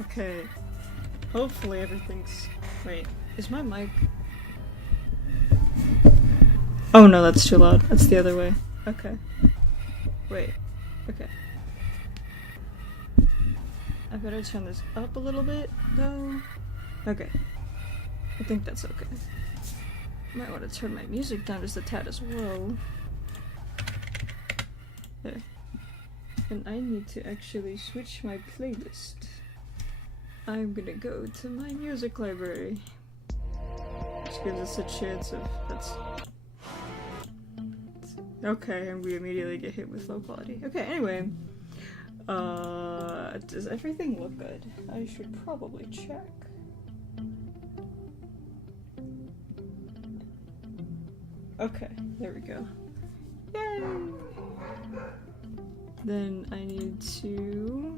Okay. Hopefully everything's... Wait, is my mic... Oh no, that's too loud. That's the other way. Okay. Wait. Okay. I better turn this up a little bit, though. Okay. I think that's okay. Might want to turn my music down just a tad as well. There. And I need to actually switch my playlist. I'm gonna go to my music library. Which gives us a chance of... That's... Okay, and we immediately get hit with low quality. Okay, anyway. Does everything look good? I should probably check. Okay, there we go. Yay! Then I need to...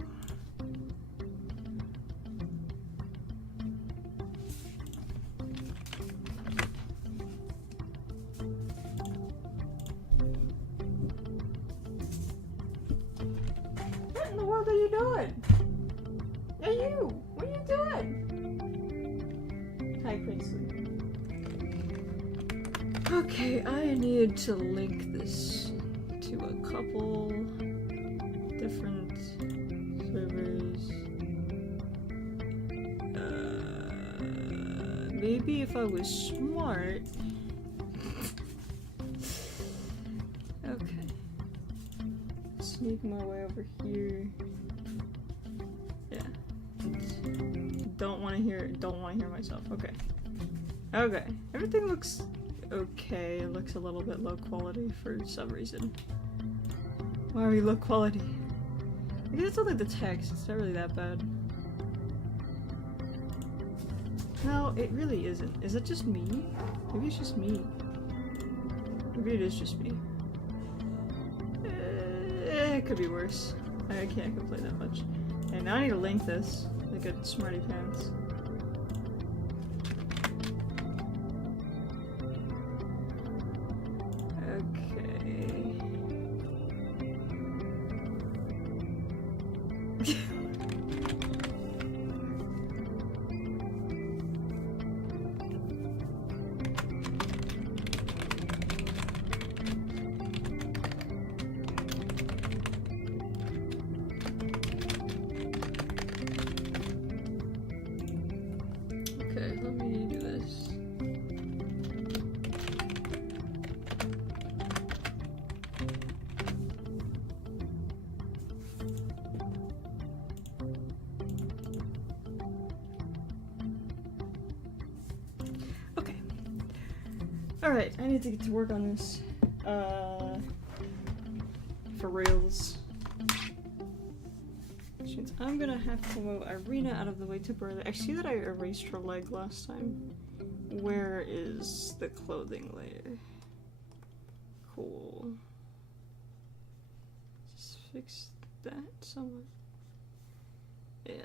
What in the world are you doing? Hey you! What are you doing? Hi, Princely. Okay, I need to link this to a couple different servers. Maybe if I was smart. Okay. Sneak my way over here. Yeah. Don't want to hear myself. Okay. Okay. Everything looks okay. It looks a little bit low quality for some reason. Why are we low quality? I guess it's only the text. It's not really that bad. No, it really isn't. Is it just me? Maybe it's just me. Maybe it is just me. It could be worse. I can't complain that much. And now I need to link this like a smarty pants. Alright, I need to get to work on this. For reals. I'm gonna have to move Irina out of the way temporarily. I see that I erased her leg last time. Where is the clothing layer? Cool. Just fix that somewhere. Yeah.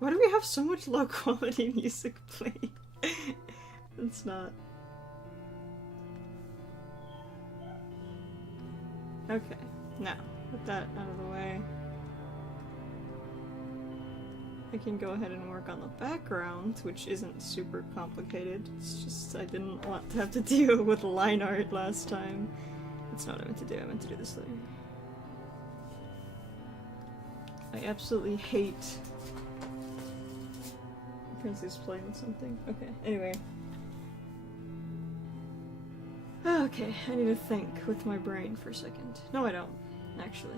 Why do we have so much low quality music playing? It's not. Okay, now, with that out of the way, I can go ahead and work on the background, which isn't super complicated. It's just I didn't want to have to deal with line art last time. That's not what I meant to do. I meant to do this later. I absolutely hate Princess playing something. Okay, anyway. Okay, I need to think with my brain for a second. No, I don't, actually.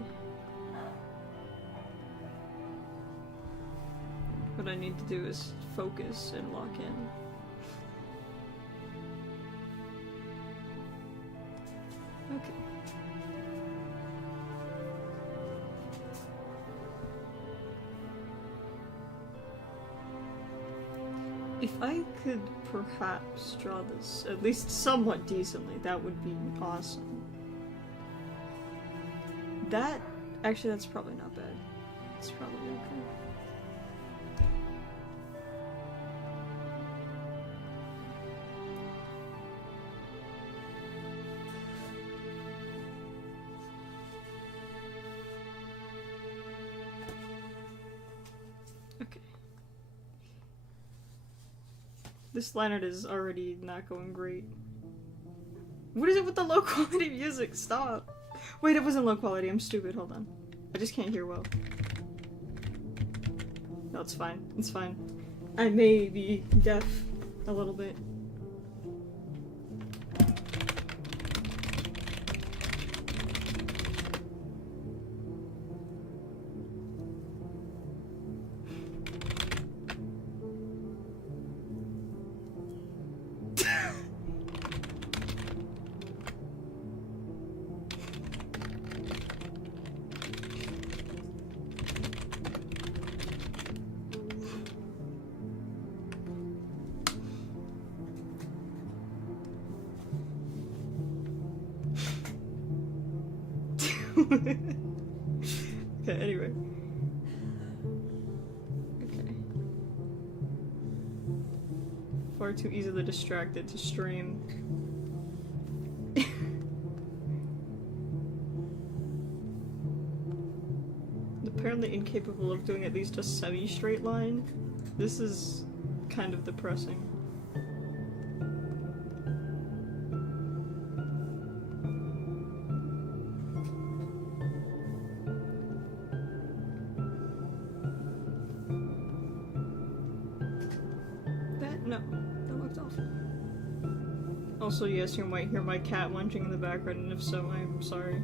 What I need to do is focus and lock in. Okay. If I could perhaps draw this at least somewhat decently, that would be awesome. That, actually that's probably not bad. It's probably okay. Okay. This lanyard is already not going great. What is it with the low quality music? Stop. Wait, it wasn't low quality. I'm stupid. Hold on. I just can't hear well. No, it's fine. It's fine. I may be deaf a little bit. Okay, anyway. Okay. Far too easily distracted to stream. Apparently incapable of doing at least a semi-straight line. This is kind of depressing. Also, yes, you might hear my cat munching in the background, and if so, I'm sorry.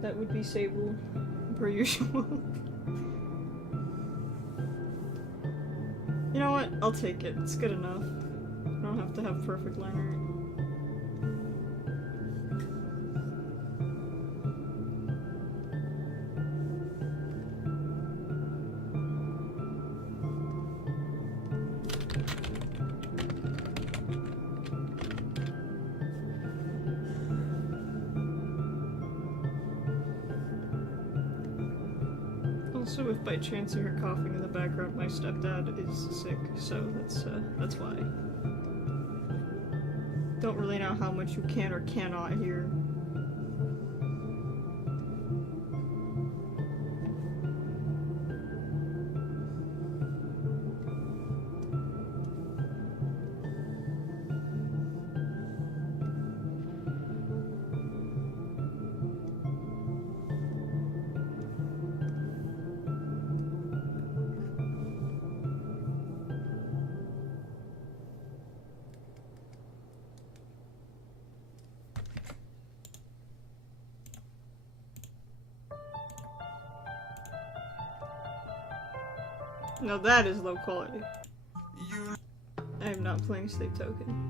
That would be Sable, per usual. You know what? I'll take it. It's good enough. I don't have to have perfect liner. Also, if by chance you hear coughing in the background, my stepdad is sick, so that's why. Don't really know how much you can or cannot hear. Now that is low quality. I am not playing Sleep Token.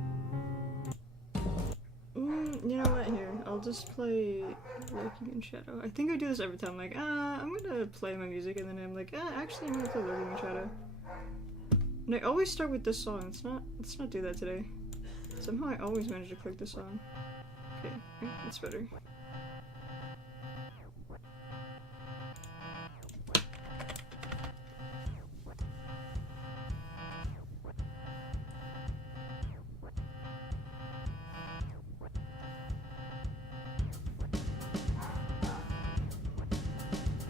You know what? Here, I'll just play Lurking in Shadow. I think I do this every time. Like, I'm gonna play my music, and then I'm like, actually, I'm gonna play Lurking in Shadow. And I always start with this song. Let's not do that today. Somehow I always manage to click this song. Okay, that's better.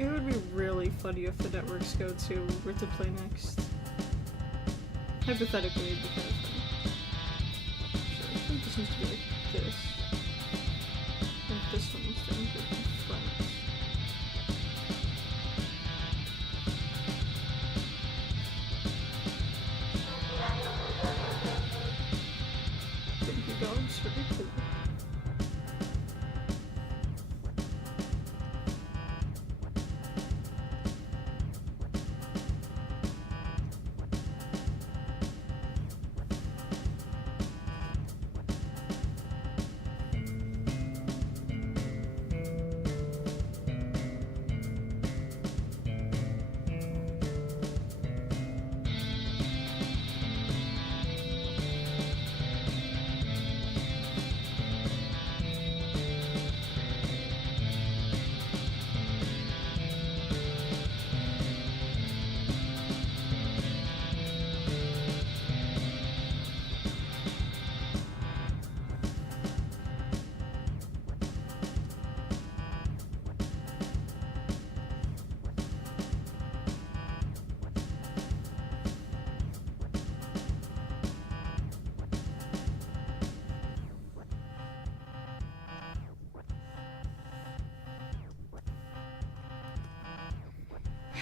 It would be really funny if the networks go to where to play next. Hypothetically, it'd be kind of funny. Sure, I think this needs to be like this. And this one needs to be in front. Thank you, dogs, for the food.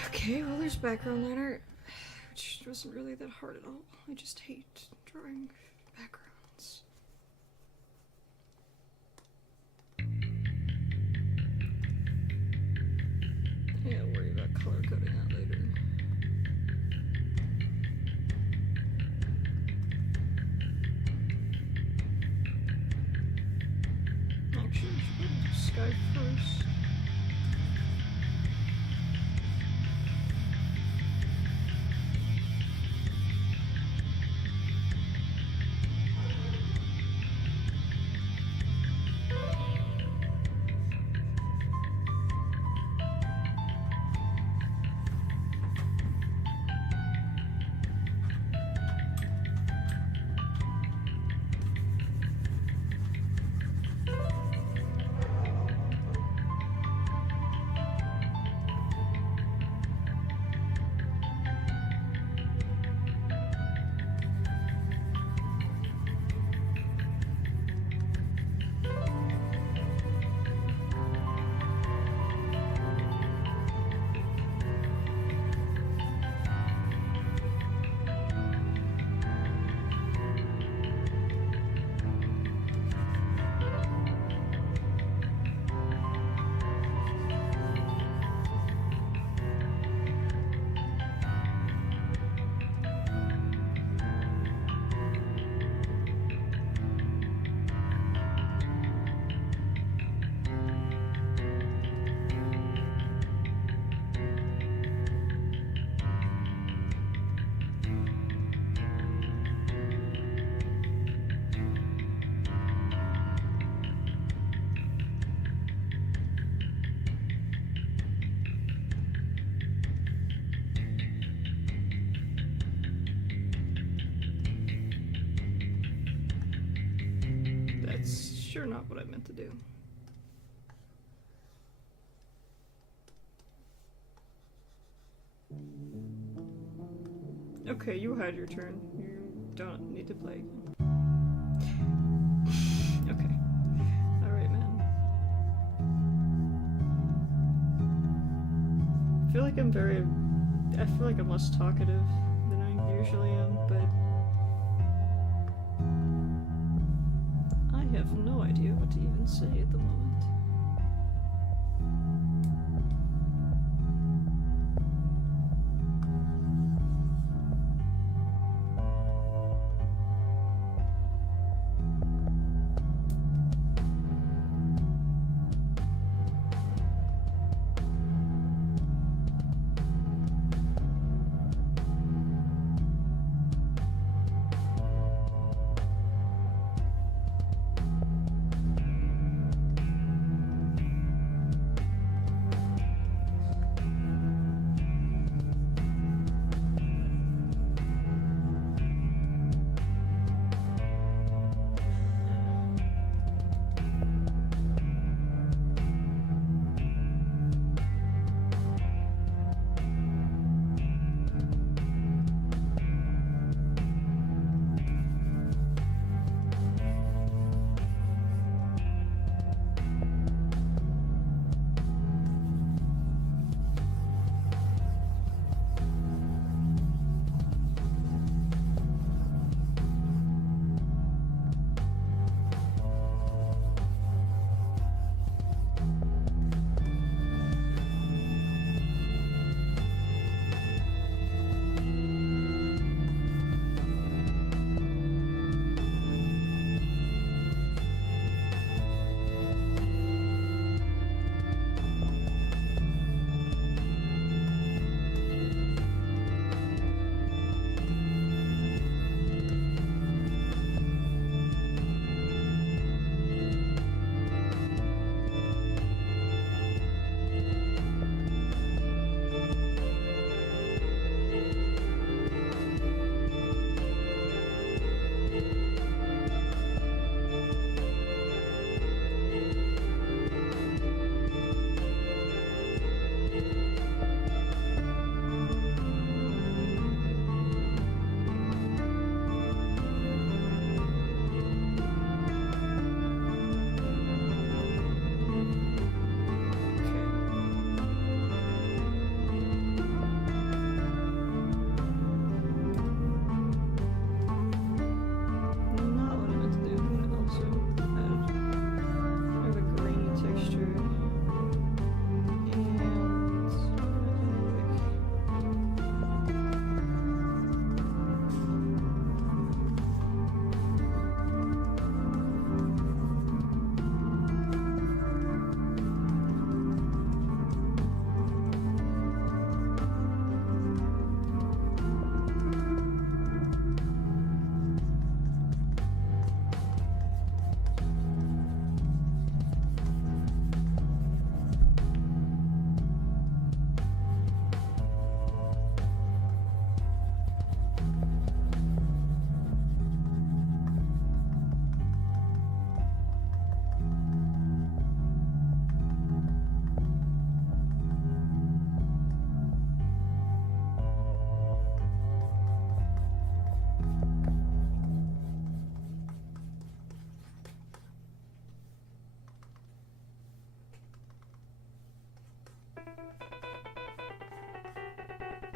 Okay, well there's background art, which wasn't really that hard at all. I just hate drawing backgrounds. Yeah, I'll worry about color coding that later. Actually, I should do sky first. That's sure not what I meant to do. Okay, you had your turn. You don't need to play again. Okay. Alright, man. I feel like I'm less talkative than I usually am, but I have no idea what to even say at the moment.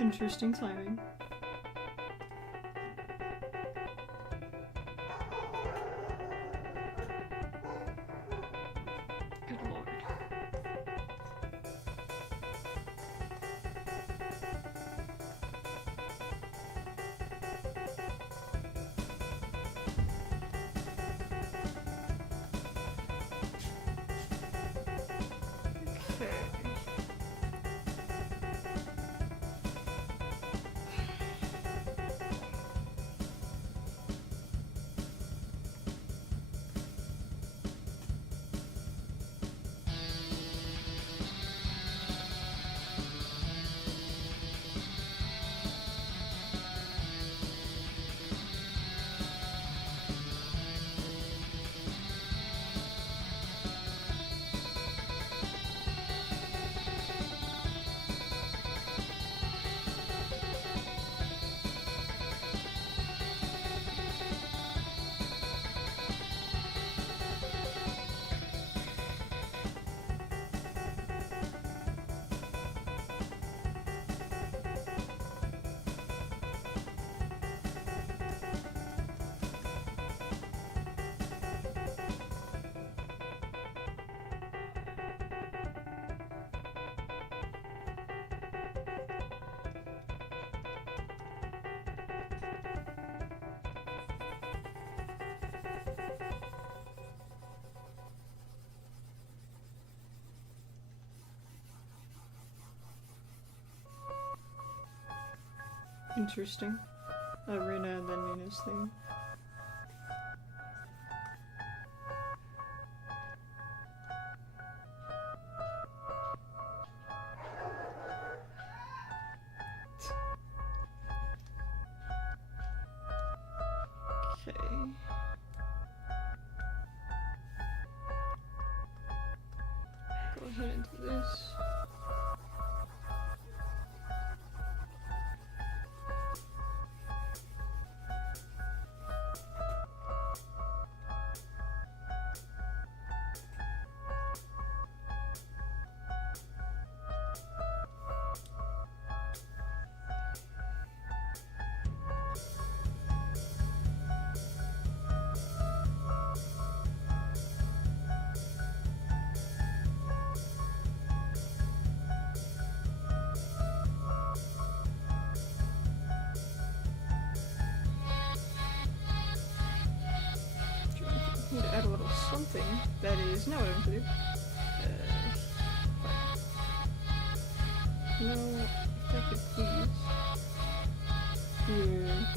Interesting timing. Good lord. Okay. Interesting. Runa and then Nina's thing. Okay. Go ahead and do this. Need to add a little something. That is not what I'm going to do. No, if I could please. Here.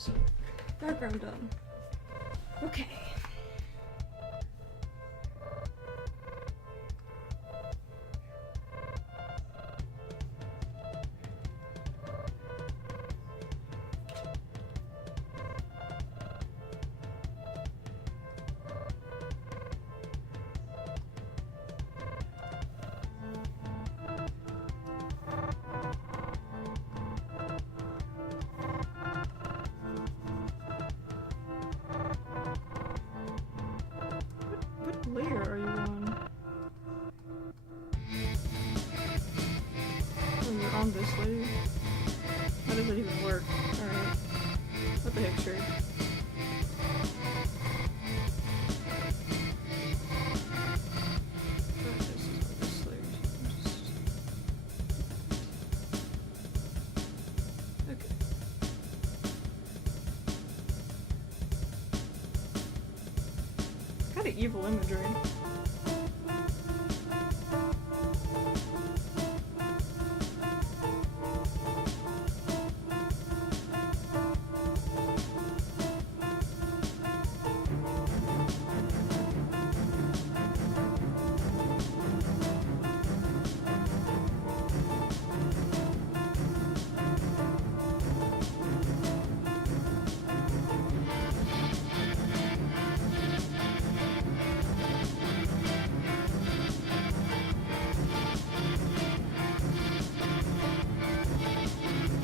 Awesome. Background done. Okay. What layer are you on? Oh, you're on this layer? How does that even work? Alright. What the heck, sure. Kind of evil imagery.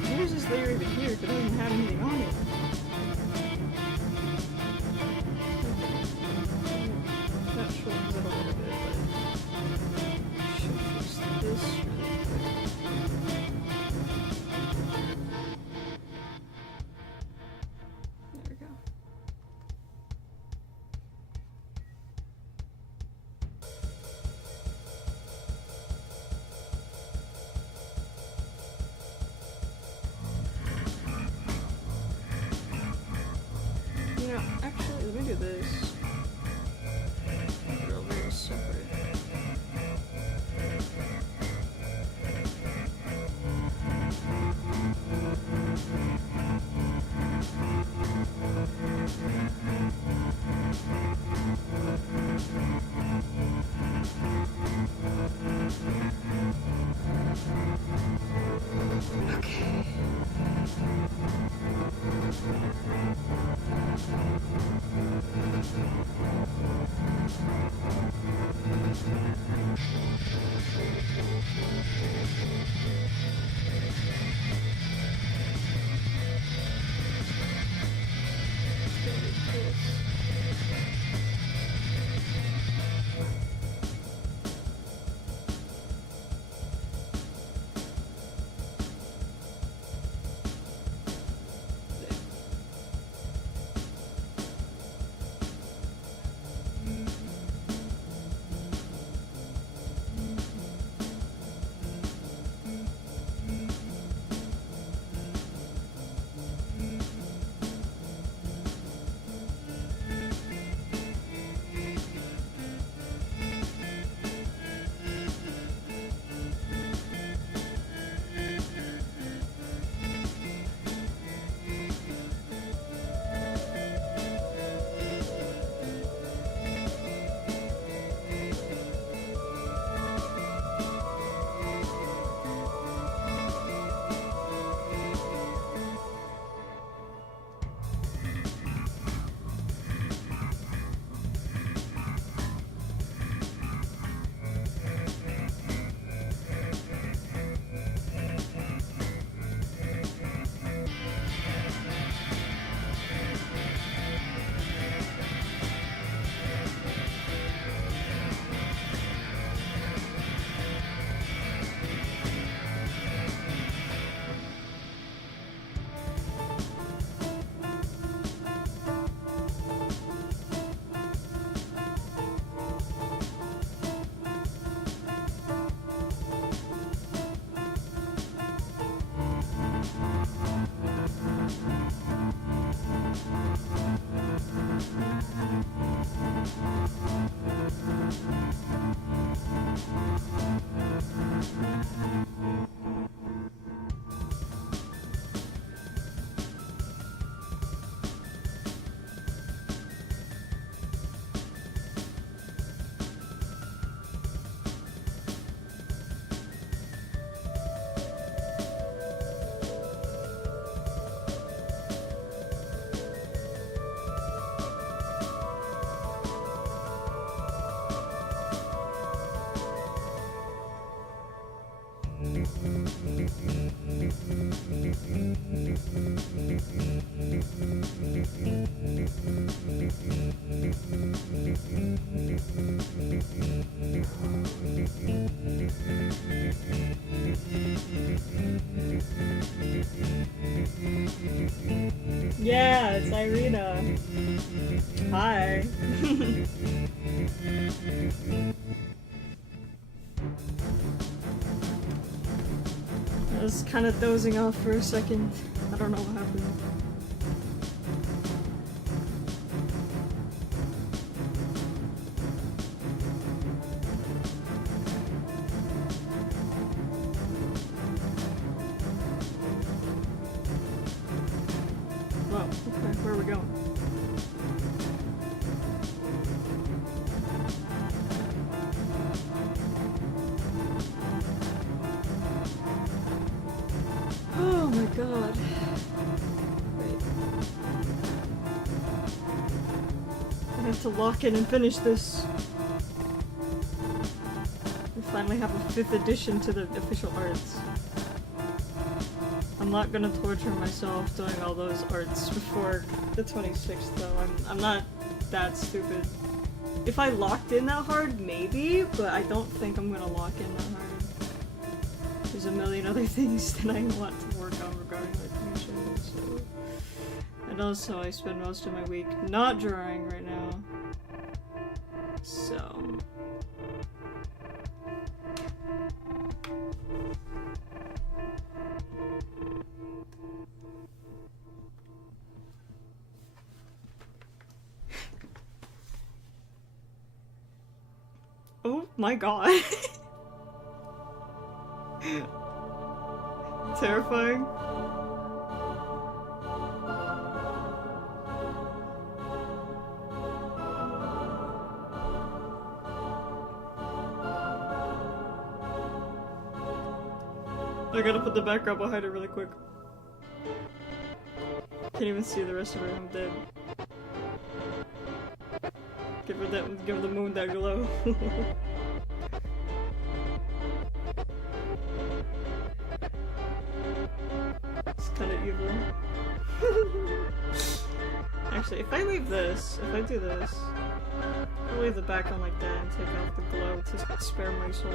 Where's this layer even here if it doesn't have anything on it? That shortens it a little bit, but should fix this really quick. There we go. You know, actually, let me do this. Make it all very separate. Okay. Yeah, it's Irina. Hi. I was kind of dozing off for a second. I don't know what happened. Well, okay, where are we going? Oh my god. Wait. I have to lock in and finish this. We finally have a 5th edition to the official arts. I'm not gonna torture myself doing all those arts before the 26th though. I'm not that stupid. If I locked in that hard, maybe, but I don't think I'm gonna lock in that hard. There's a million other things that I want to work on regarding my future, so... And also, I spend most of my week not drawing right now. So... Oh my god. Terrifying. I gotta put the background behind it really quick. Can't even see the rest of her. I'm dead. Give her that. Give the moon that glow. It's kind of evil. Actually, if I leave this, if I do this, I'll leave the back on like that and take off the glow to spare my soul.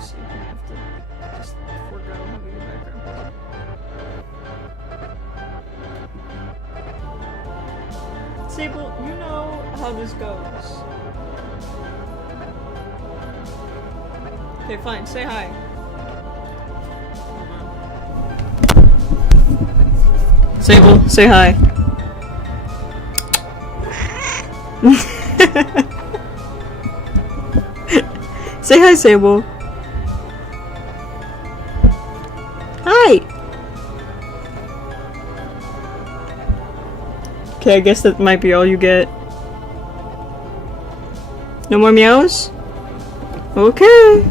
So you have to just forego having a background. Sable, you know how this goes. Okay, fine. Say hi. Sable, say hi. Say hi, Sable. Hi! Okay, I guess that might be all you get. No more meows? Okay.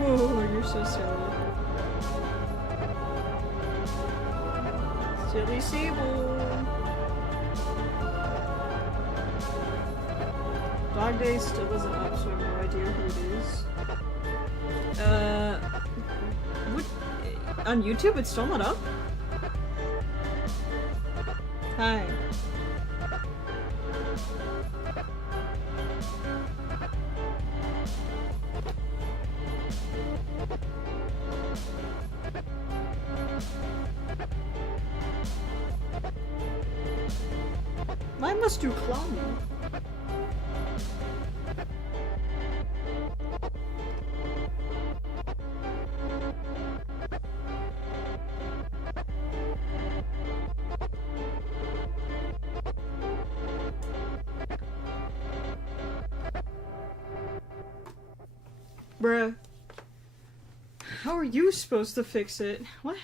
Oh, you're so silly. Silly Sable. Dog Day still isn't up, so I have no idea who it is. What? On YouTube, it's still not up? Hi. Mine must do clowning. Bruh. How are you supposed to fix it? What?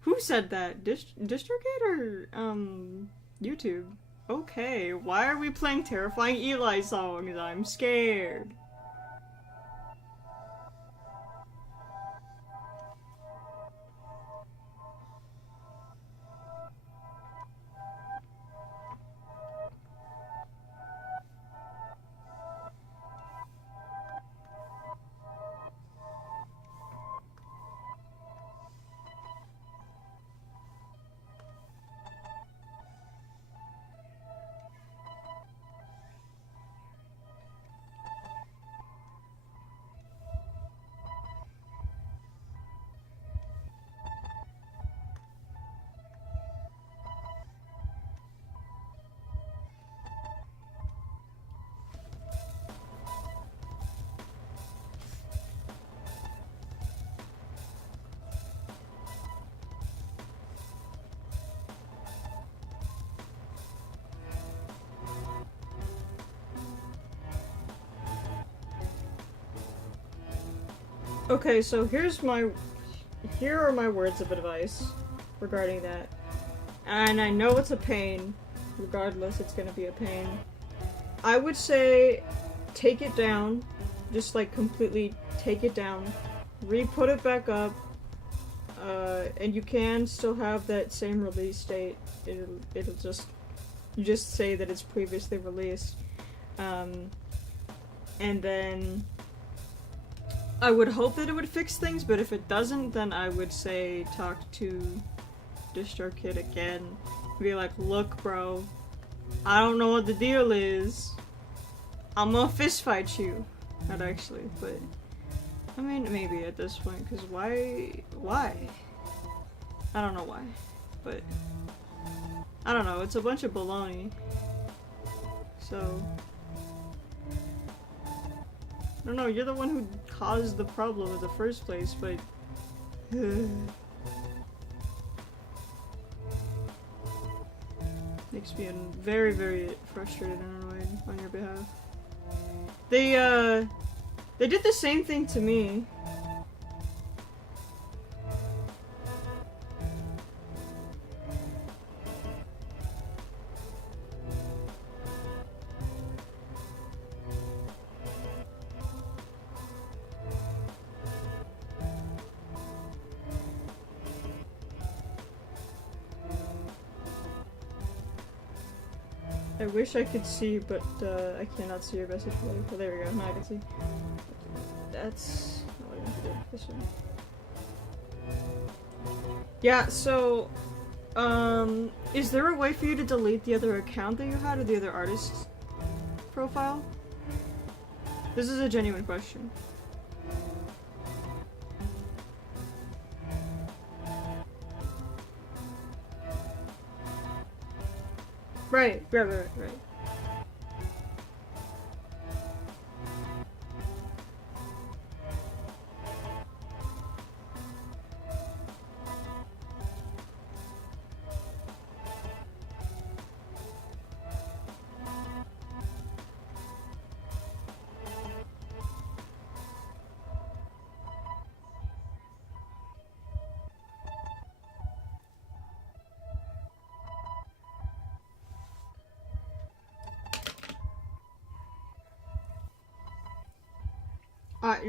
Who said that? DistroKid or, YouTube? Okay, why are we playing terrifying Eli songs? I'm scared. Okay, so here are my words of advice regarding that. And I know it's a pain. Regardless, it's gonna be a pain. I would say take it down. Just like completely take it down. Re-put it back up. And you can still have that same release date. It'll just... You just say that it's previously released. And then... I would hope that it would fix things, but if it doesn't, then I would say talk to DistroKid again. Be like, look bro, I don't know what the deal is. I'm gonna fist fight you. Not actually, but... I mean, maybe at this point, because why? I don't know why, but... I don't know, it's a bunch of baloney. So... I don't know, you're the one who caused the problem in the first place, but... Makes me very, very frustrated and annoyed on your behalf. They did the same thing to me. I wish I could see, but I cannot see your message play. Oh, there we go. Now I can see. That's not what I meant to do. This one. Yeah, so, is there a way for you to delete the other account that you had, or the other artist's profile? This is a genuine question. Right.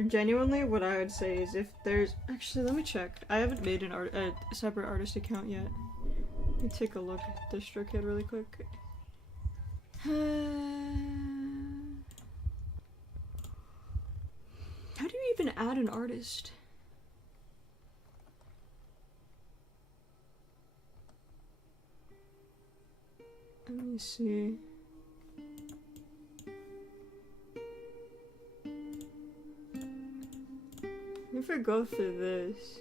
Genuinely, what I would say is if there's... Actually, let me check. I haven't made a separate artist account yet. Let me take a look at DistroKid really quick. How do you even add an artist? Let me see. If I go through this...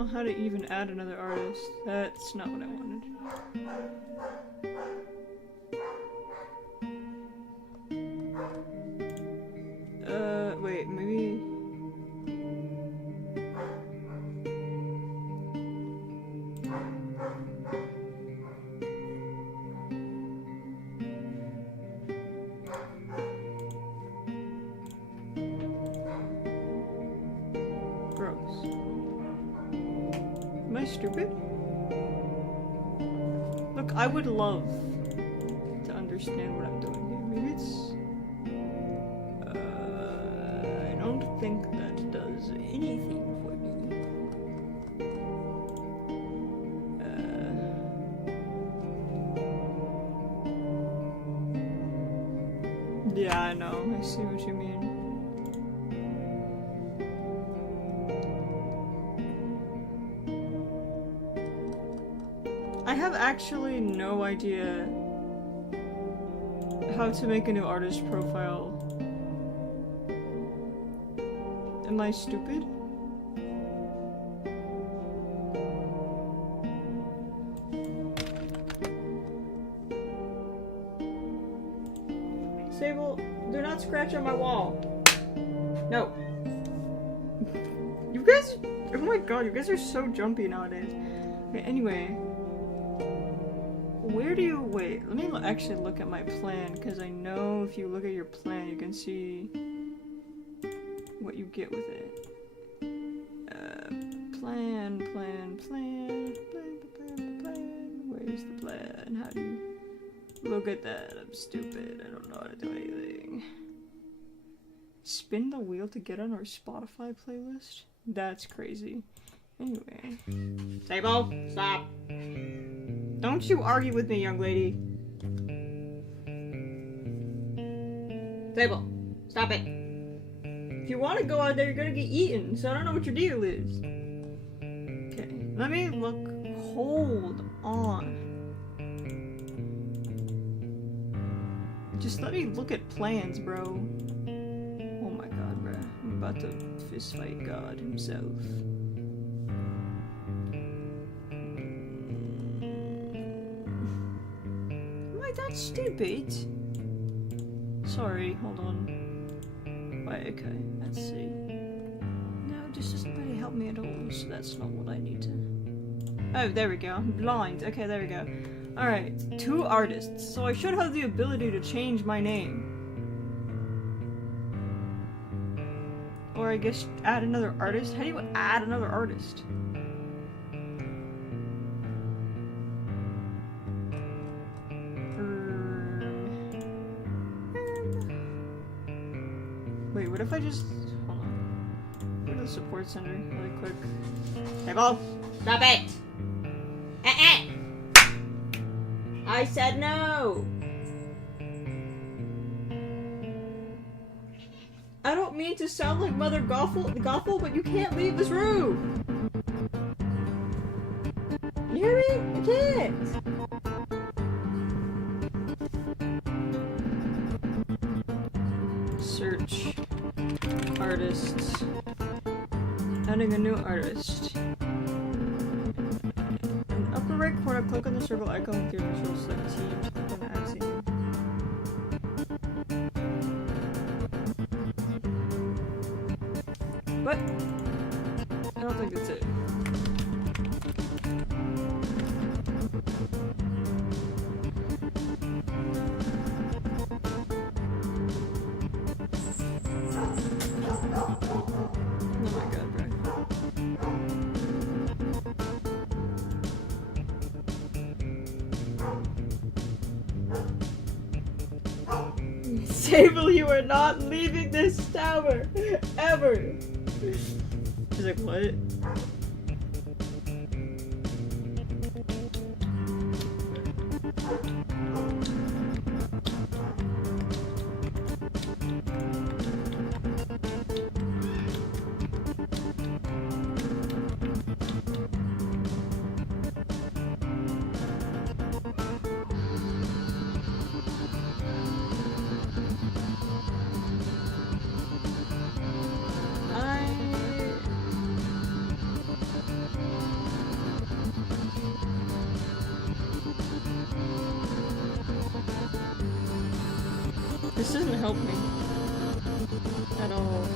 know how to even add another artist. That's not what I wanted. Wait, maybe... Gross. Am I stupid? Look, I would love to understand what I'm doing here. Maybe it's... I don't think that does anything for me. Yeah, I know. I see what you mean. I have actually no idea how to make a new artist profile. Am I stupid? Sable, do not scratch on my wall. No. You guys, oh my god, you guys are so jumpy nowadays. Okay, anyway. Where do you, wait, let me actually look at my plan, because I know if you look at your plan, you can see what you get with it. Plan. Where's the plan? How do you look at that? I'm stupid. I don't know how to do anything. Spin the wheel to get on our Spotify playlist? That's crazy. Anyway. Sable, stop. Don't you argue with me, young lady. Sable, stop it. If you want to go out there, you're gonna get eaten, so I don't know what your deal is. Okay, let me look. Hold on. Just let me look at plans, bro. Oh my god, bro. I'm about to fist fight God himself. That's stupid. Sorry, hold on. Wait, okay, let's see. No, this doesn't really help me at all, so that's not what I need to... Oh, there we go. I'm blind. Okay, there we go. Alright, 2 artists. So I should have the ability to change my name. Or I guess add another artist? How do you add another artist? Wait, what if I just... Hold on. Go to the support center really quick. Sable! Stop it! I said no! I don't mean to sound like Mother Gothel, but you can't leave this room! You hear me? I can't! Search artists. Adding a new artist. In the upper right corner, click on the circle icon with your initials, select team, click on the add team. What? I don't think that's it. Sable, you are not leaving this tower ever. She's like, what? This doesn't help me at all.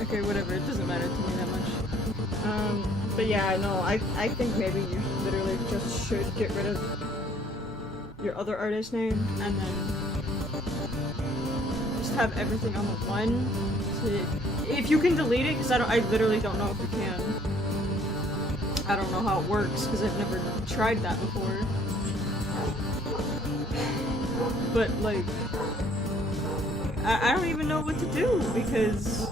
Okay, whatever, it doesn't matter to me that much. But yeah, no, I think maybe you literally just should get rid of your other artist name, and then just have everything on the one. So if you can delete it, because I literally don't know if you can. I don't know how it works, because I've never tried that before. But, like, I don't even know what to do, because...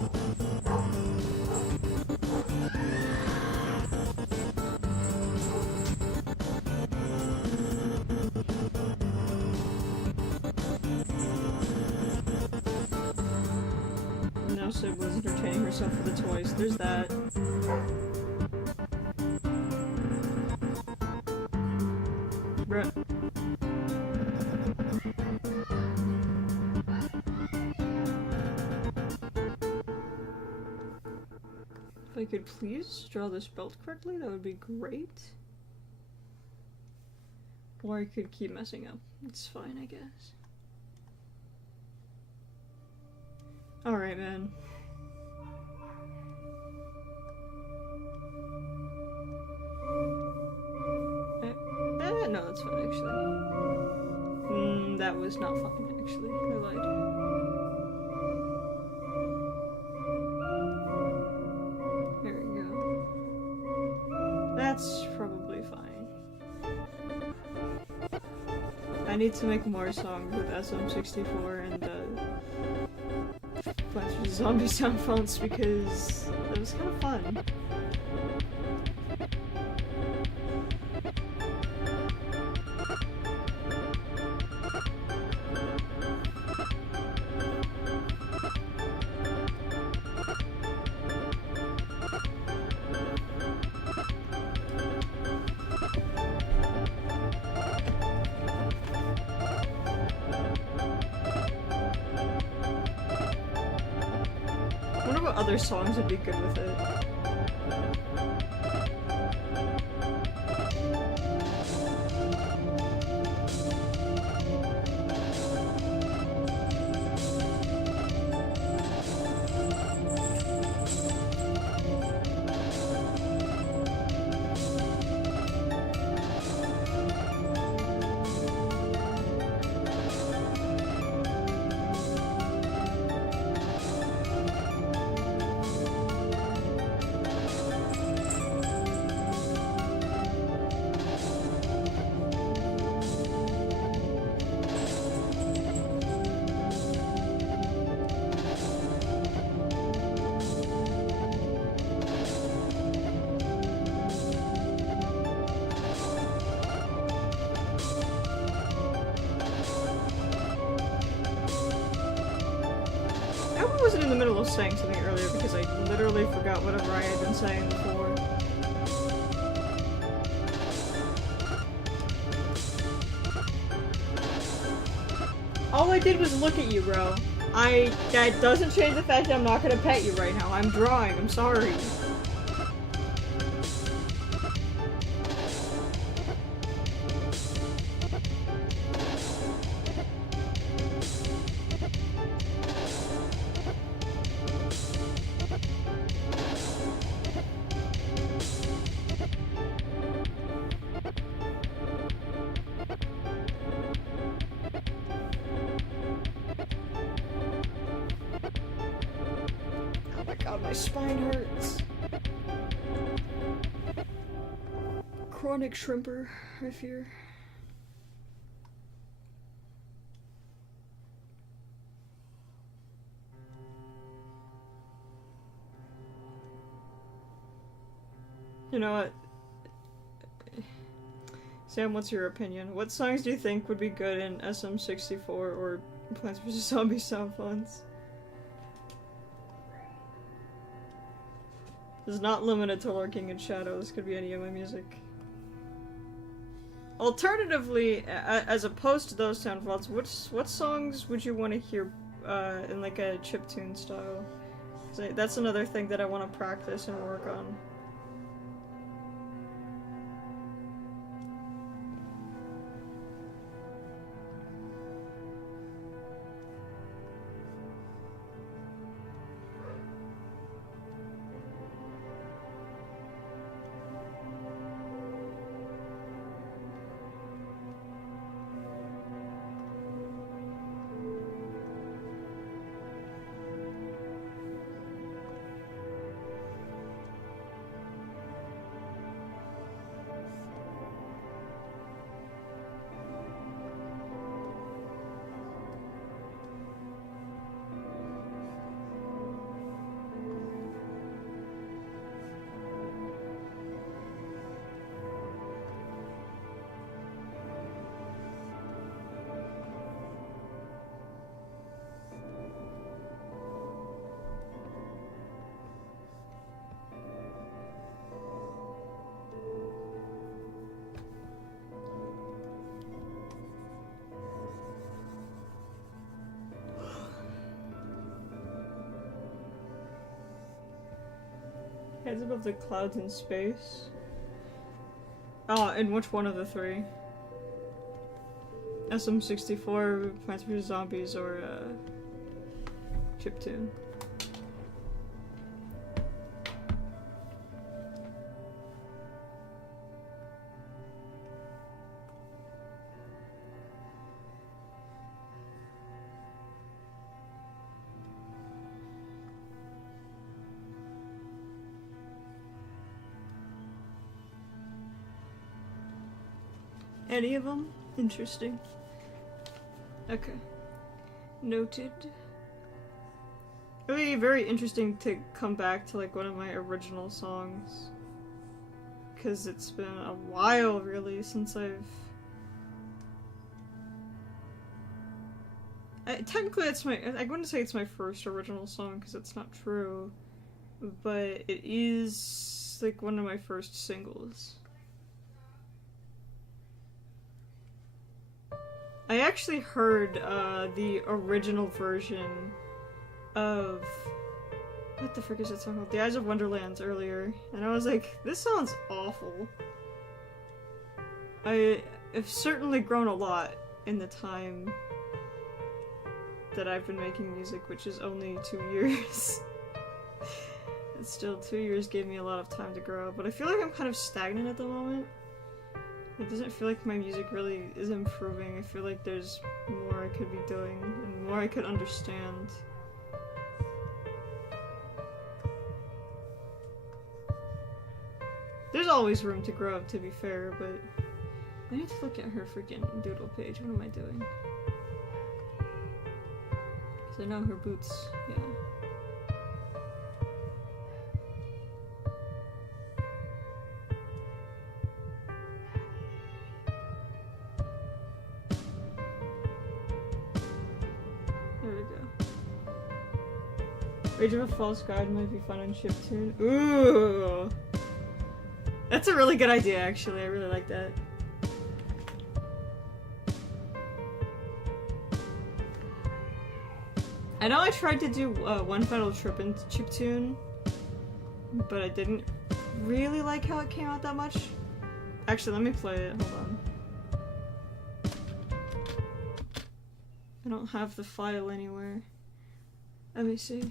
No, Sib was entertaining herself with the toys. There's that. Bruh. If I could please draw this belt correctly, that would be great. Or I could keep messing up. It's fine, I guess. Alright, man. No, that's fine, actually. That was not fine, actually. I lied. There we go. That's probably fine. I need to make more songs with SM64 and, Plants vs. Zombie sound fonts because it was kind of fun. I wonder what other songs would be good with it. I wasn't in the middle of saying something earlier because I literally forgot whatever I had been saying before. All I did was look at you, bro. That doesn't change the fact that I'm not gonna pet you right now. I'm drawing, I'm sorry. God, my spine hurts. Chronic shrimper, I fear. You know what? Sam, what's your opinion? What songs do you think would be good in SM64 or Plants vs. Zombies sound fonts? This is not limited to Lurking in Shadow. This could be any of my music. Alternatively, as opposed to those sound fonts, what songs would you want to hear in like a chiptune style? 'Cause that's another thing that I want to practice and work on. Heads above the clouds in space. Oh, and which one of the three? SM64, Plants vs. Zombies, or Chiptune. Any of them? Interesting. Okay. Noted. It would be very interesting to come back to like one of my original songs. Because it's been a while really since technically it's I wouldn't say it's my first original song because it's not true. But it is like one of my first singles. I actually heard the original version of what the frick is that song called? The Eyes of Wonderlands earlier, and I was like, this sounds awful. I have certainly grown a lot in the time that I've been making music, which is only 2 years. And still, 2 years gave me a lot of time to grow, but I feel like I'm kind of stagnant at the moment. It doesn't feel like my music really is improving. I feel like there's more I could be doing and more I could understand. There's always room to grow, to be fair, but I need to look at her freaking doodle page. What am I doing? Because I know her boots, yeah. Rage of a False God might be fun on chiptune. Ooh! That's a really good idea, actually. I really like that. I know I tried to do One Final Trip in chiptune, but I didn't really like how it came out that much. Actually, let me play it. Hold on. I don't have the file anywhere. Let me see.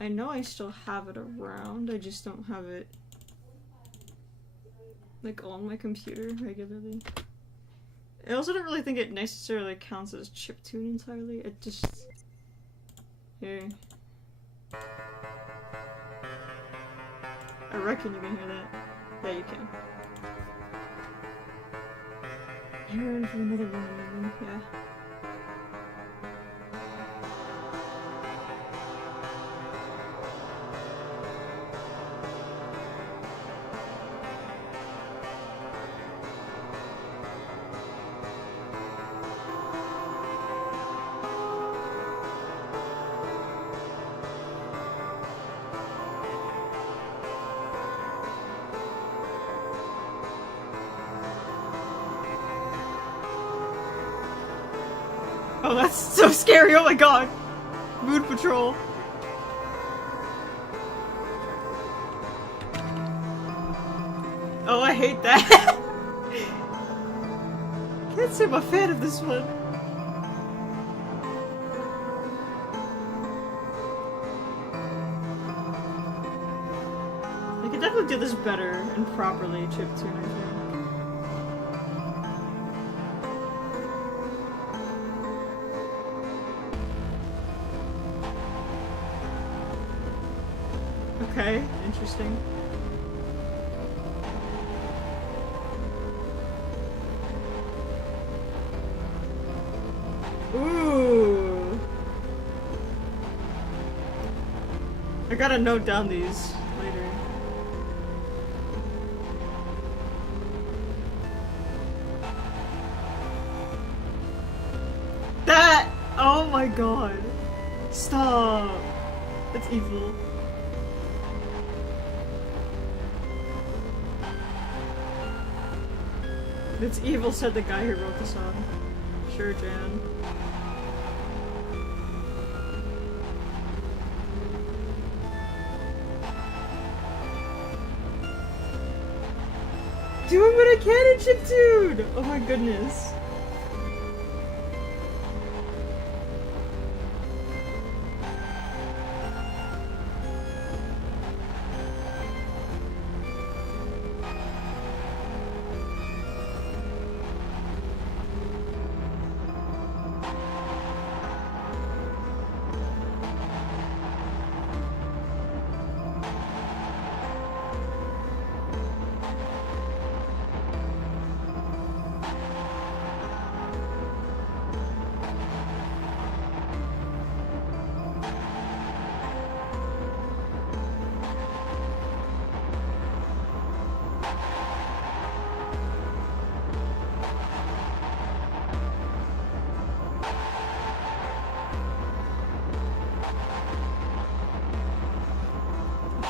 I know I still have it around, I just don't have it like on my computer regularly. I also don't really think it necessarily counts as chiptune entirely, it just... Here. I reckon you can hear that. Yeah, you can. You're in for another one, yeah. Oh, that's so scary, oh my god! Mood Patrol. Oh, I hate that! Can't say I'm a fan of this one. I could definitely do this better and properly chiptune, I think. Okay, interesting. Ooh. I gotta note down these later. That! Oh my god. Stop. That's evil. It's evil, said the guy who wrote the song. Sure, Jan. doing what I can in chiptune! Oh my goodness.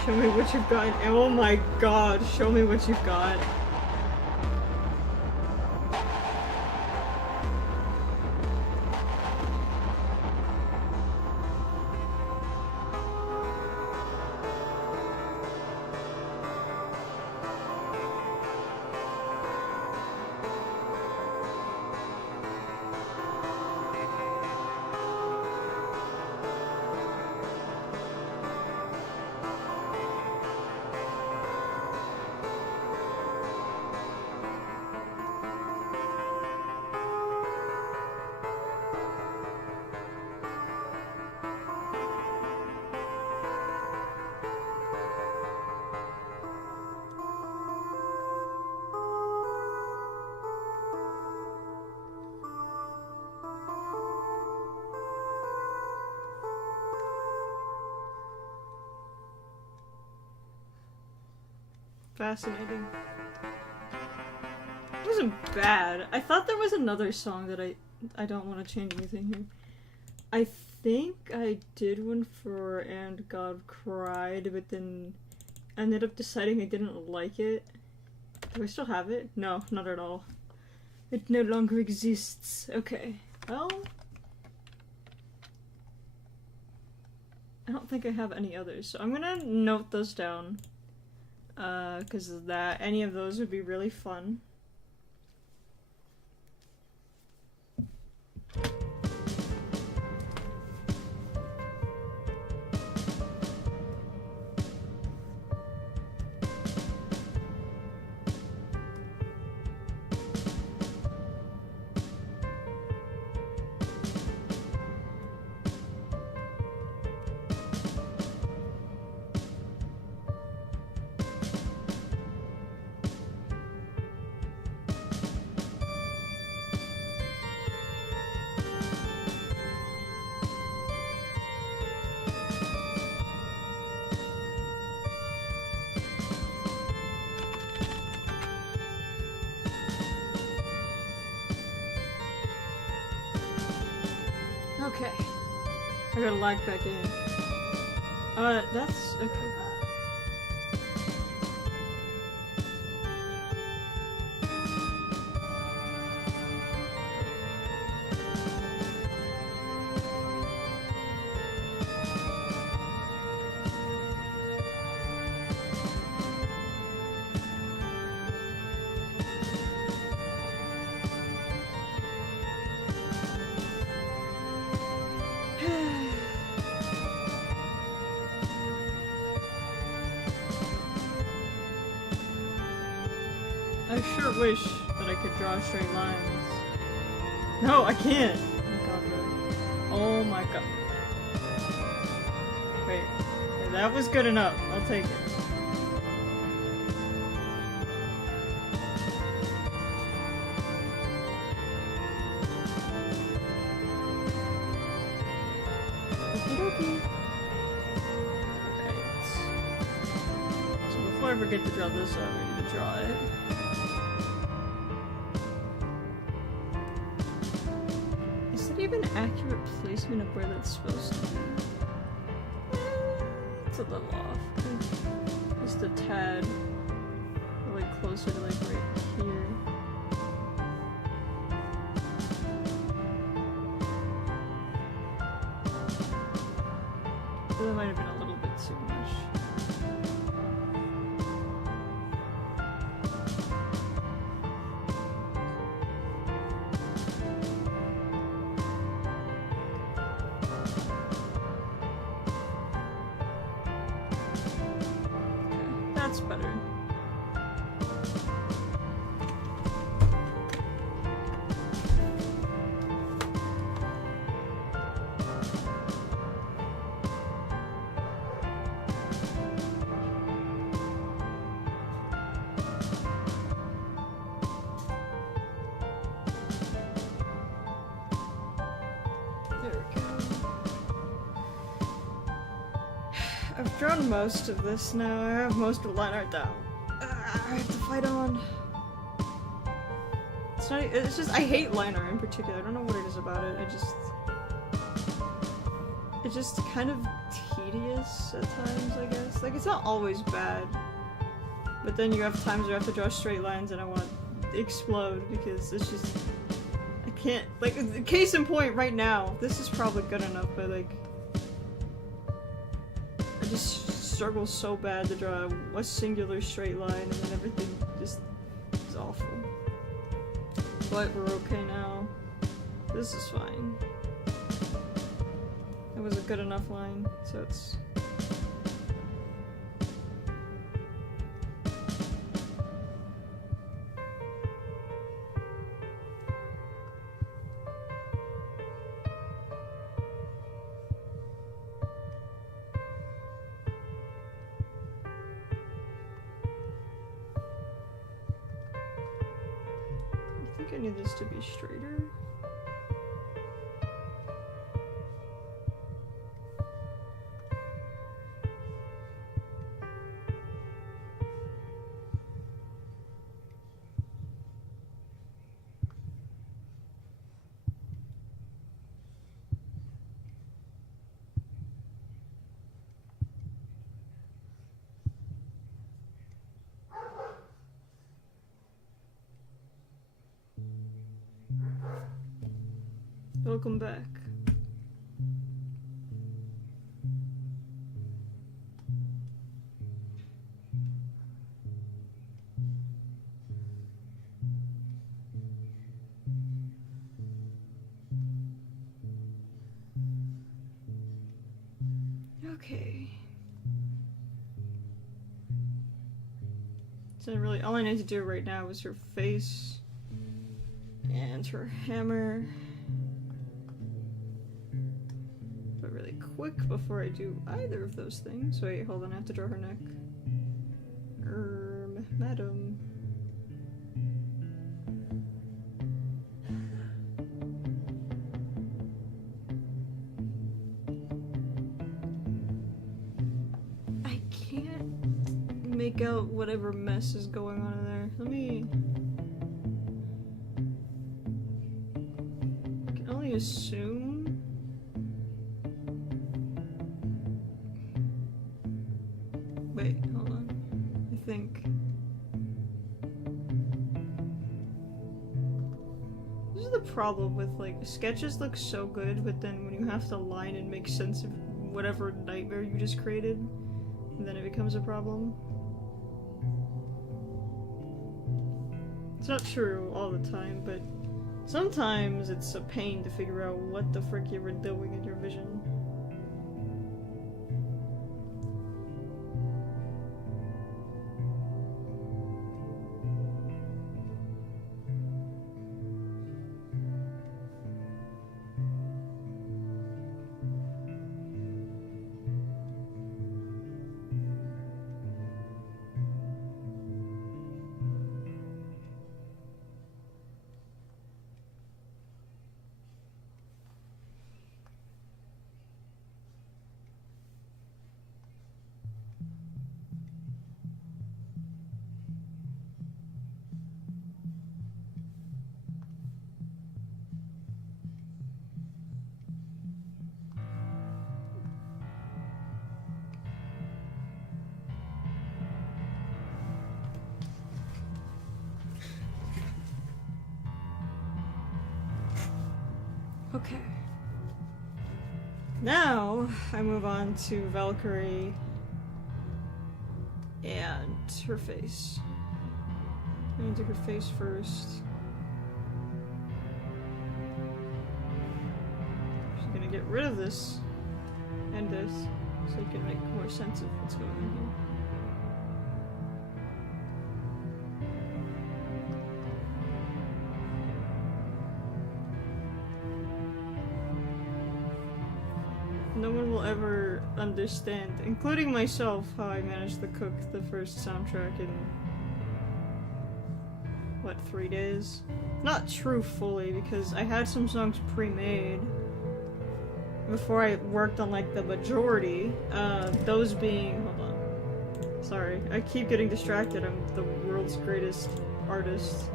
Show me what you've got. Oh my god, show me what you've got. Fascinating. It wasn't bad. I thought there was another song that I don't want to change anything here. I think I did one for And God Cried, but then I ended up deciding I didn't like it. Do I still have it? No, not at all. It no longer exists. Okay. Well, I don't think I have any others, so I'm gonna note those down. Because any of those would be really fun. Okay. I gotta lag back in. That's okay. I sure wish that I could draw straight lines. No, I can't! Oh my god. Wait, that was good enough. I'll take it. Okey-dokey. Right. So before I forget to draw this, I need to draw it. Even accurate placement of where that's supposed to be. It's a little off. Just a tad. Or like closer to like right here. So that might have been a little bit too much. That's better. I've drawn most of this now. I have most of the line art down. I have to fight on. It's not. It's just I hate line art in particular. I don't know what it is about it. It's just kind of tedious at times, I guess. Like, it's not always bad, but then you have times where I have to draw straight lines and I want to explode because it's just I can't. Like, case in point, right now, this is probably good enough, but like. I just struggle so bad to draw a singular straight line and then everything just is awful. But we're okay now. This is fine. It was a good enough line, so it's... I need this to be straighter. Welcome back. Okay. So really, all I need to do right now is her face and her hammer. Quick before I do either of those things. Wait, hold on, I have to draw her neck. Madam. I can't make out whatever mess is going on in there. Let me... I can only assume. Wait, hold on. I think. This is the problem with, like, sketches look so good, but then when you have to line and make sense of whatever nightmare you just created, then it becomes a problem. It's not true all the time, but sometimes it's a pain to figure out what the frick you were doing in your vision. Okay. Now, I move on to Valkyrie and her face. I'm gonna do her face first. She's gonna get rid of this and this, so you can make more sense of what's going on here. no one will ever understand, including myself, how I managed to cook the first soundtrack in, what, 3 days? Not true fully, because I had some songs pre-made before I worked on, like, the majority. Those being... hold on. Sorry, I keep getting distracted. I'm the world's greatest artist.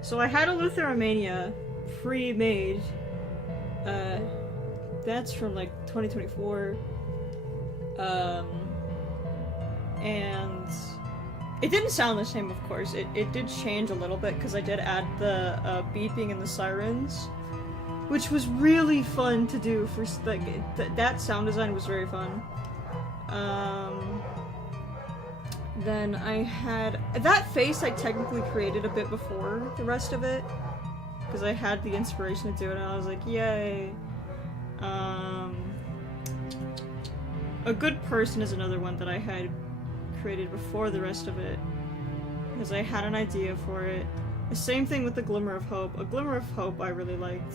So I had a Lutheramania pre-made. That's from, like, 2024. And it didn't sound the same, of course. It did change a little bit, because I did add the beeping and the sirens, which was really fun to do for, like, that sound design was very fun. Then I had... that face I technically created a bit before the rest of it, because I had the inspiration to do it, and I was like, yay. A Good Person is another one that I had created before the rest of it, because I had an idea for it. The same thing with A Glimmer of Hope. A Glimmer of Hope I really liked.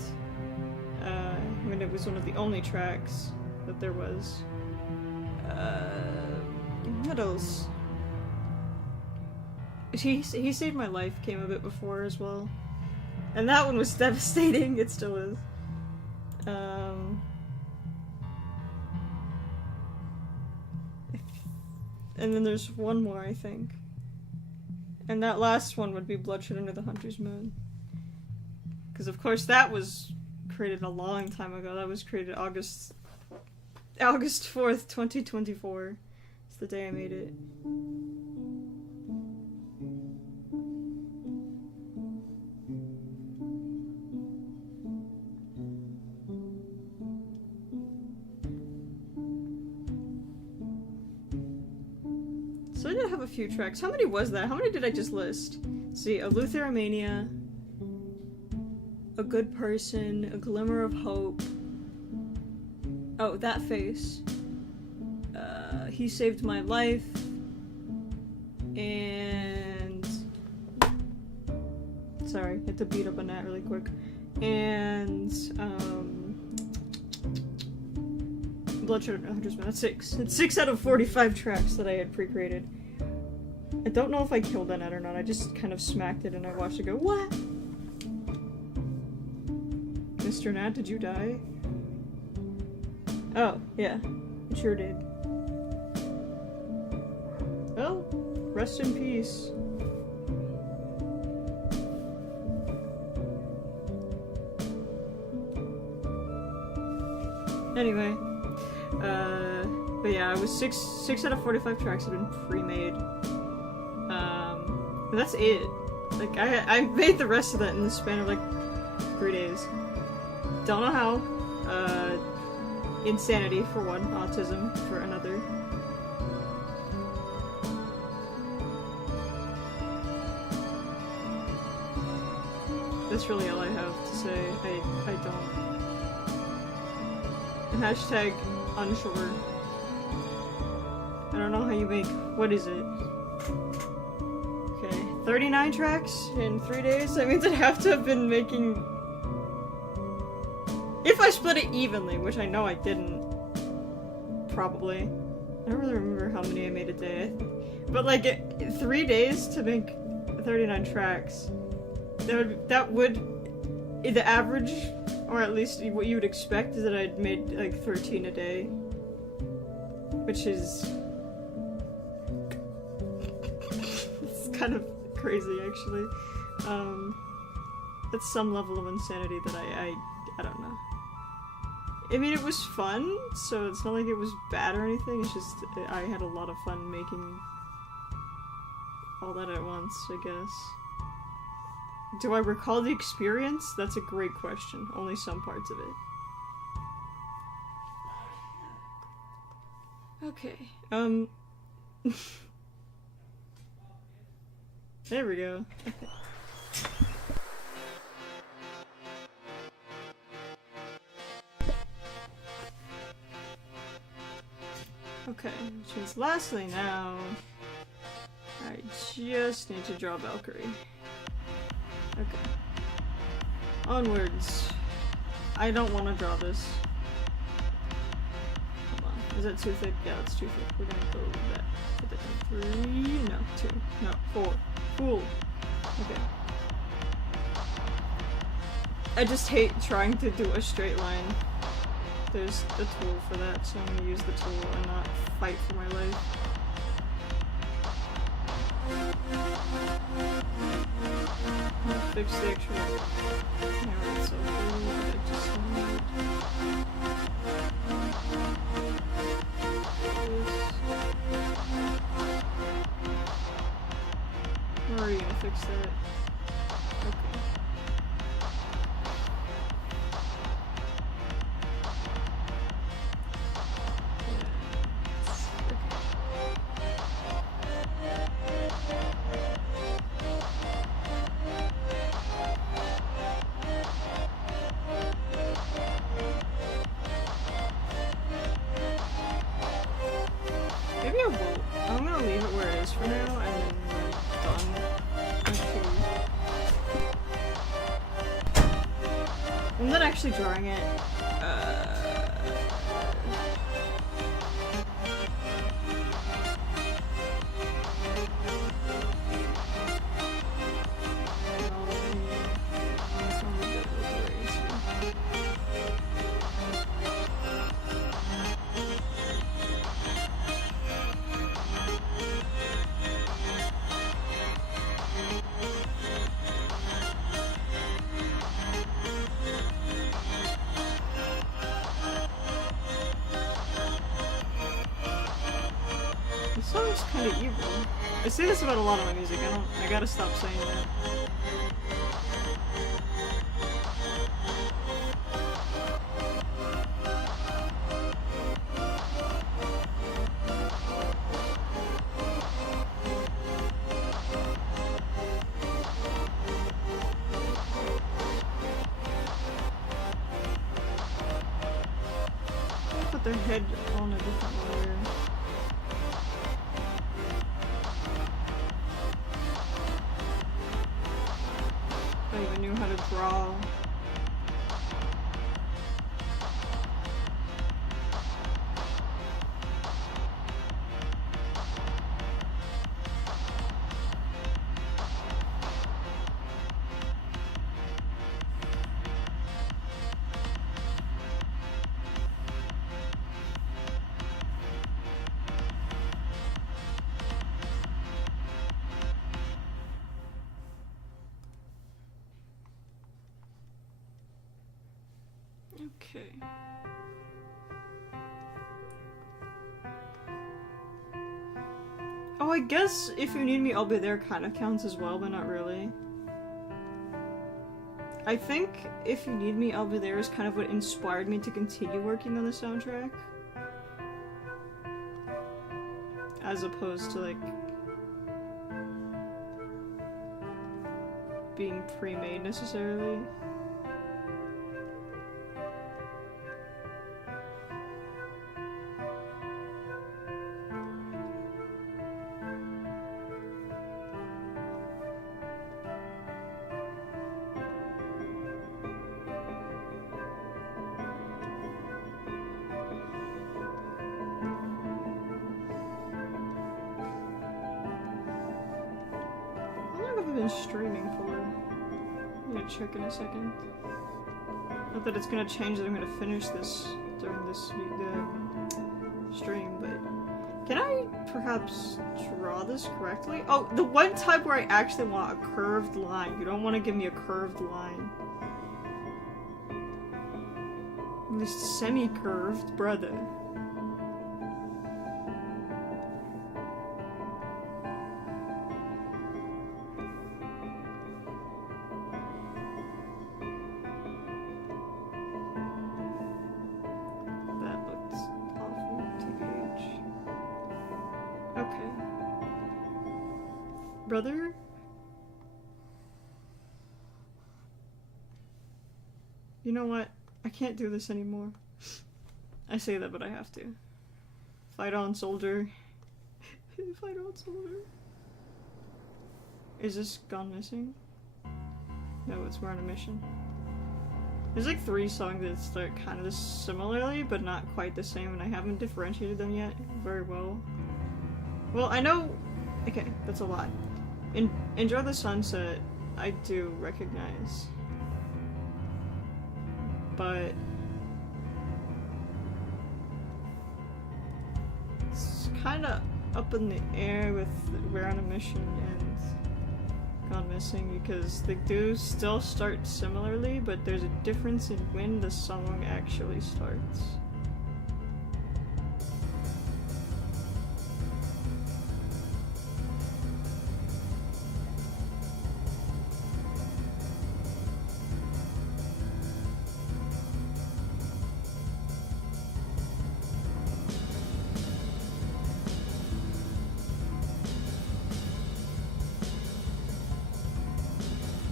I mean, it was one of the only tracks that there was. What else? He Saved My Life came a bit before as well. And that one was devastating, it still is. And then there's one more, I think. And that last one would be Bloodshed Under the Hunter's Moon. Because of course that was created a long time ago. That was created August 4th, 2024. It's the day I made it. So I did have a few tracks. How many was that? How many did I just list? Let's see, A Lutheramania, A Good Person, A Glimmer of Hope. Oh, That Face. He Saved My Life. And... sorry, I had to beat up on that really quick. And, Bloodshed Under the Hunter's Moon. That's 6. It's 6 out of 45 tracks that I had pre-created. I don't know if I killed that net or not. I just kind of smacked it and I watched it go, what? Mr. Nat, did you die? Oh, yeah. It sure did. Well, rest in peace. Anyway. But yeah, it was 6 out of 45 tracks have been pre-made. But that's it. Like, I made the rest of that in the span of, like, 3 days. Don't know how. Insanity for one, autism for another. That's really all I have to say. I don't. And hashtag unsure. I don't know how you make... what is it? Okay, 39 tracks in 3 days? That means I'd have to have been making... if I split it evenly, which I know I didn't. Probably. I don't really remember how many I made a day. But like, 3 days to make 39 tracks. That would... the average, or at least what you would expect, is that I'd made like 13 a day. Which is... it's kind of crazy, actually. That's some level of insanity that I don't know. I mean, it was fun, so it's not like it was bad or anything, it's just I had a lot of fun making all that at once, I guess. Do I recall the experience? That's a great question. Only some parts of it. Okay, there we go. Okay, which means lastly now, I just need to draw Valkyrie. Okay. Onwards. I don't want to draw this. Is that too thick? Yeah, that's too thick. We're gonna go with that. Put that in 3. No, 2. No, 4. Cool. Okay. I just hate trying to do a straight line. There's a tool for that, so I'm gonna use the tool and not fight for my life. I'll fix the actual camera itself. I just I'm already gonna fix that. Okay. Maybe I won't. I'm gonna leave it where it is for now and then done. I'm not actually drawing it. This song's kind of evil. I say this about a lot of my music. I gotta stop saying that. Put their head on a different layer. I even knew how to draw. Okay. Oh, I guess If You Need Me, I'll Be There kind of counts as well, but not really. I think If You Need Me, I'll Be There is kind of what inspired me to continue working on the soundtrack. As opposed to, like, being pre-made necessarily. Been streaming for. I'm gonna check in a second. Not that it's gonna change that I'm gonna finish this during this stream, but can I perhaps draw this correctly? Oh, the one time where I actually want a curved line. You don't want to give me a curved line. At least semi-curved, brother. Brother? You know what? I can't do this anymore. I say that, but I have to. Fight on, soldier. Fight on, soldier. Is this gone missing? No, it's we're on a mission. There's like 3 songs that start kind of similarly, but not quite the same, and I haven't differentiated them yet very well. Well, I know... Okay, that's a lot. Enjoy the Sunset, I do recognize. But... it's kind of up in the air with We're on a Mission and Gone Missing, because they do still start similarly, but there's a difference in when the song actually starts.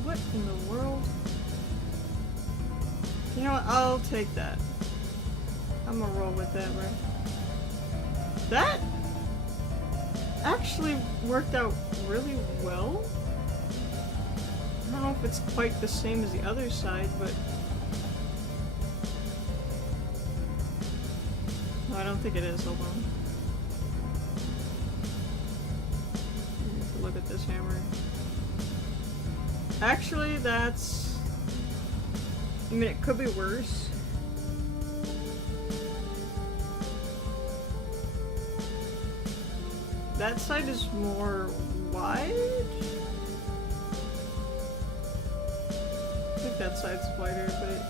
What in the world? You know what? I'll take that. I'm gonna roll with that, right? That actually worked out really well. I don't know if it's quite the same as the other side, but... no, I don't think it is. Hold on. I need to look at this hammer. Actually, that's... I mean, it could be worse. That side is more wide? I think that side's wider, but...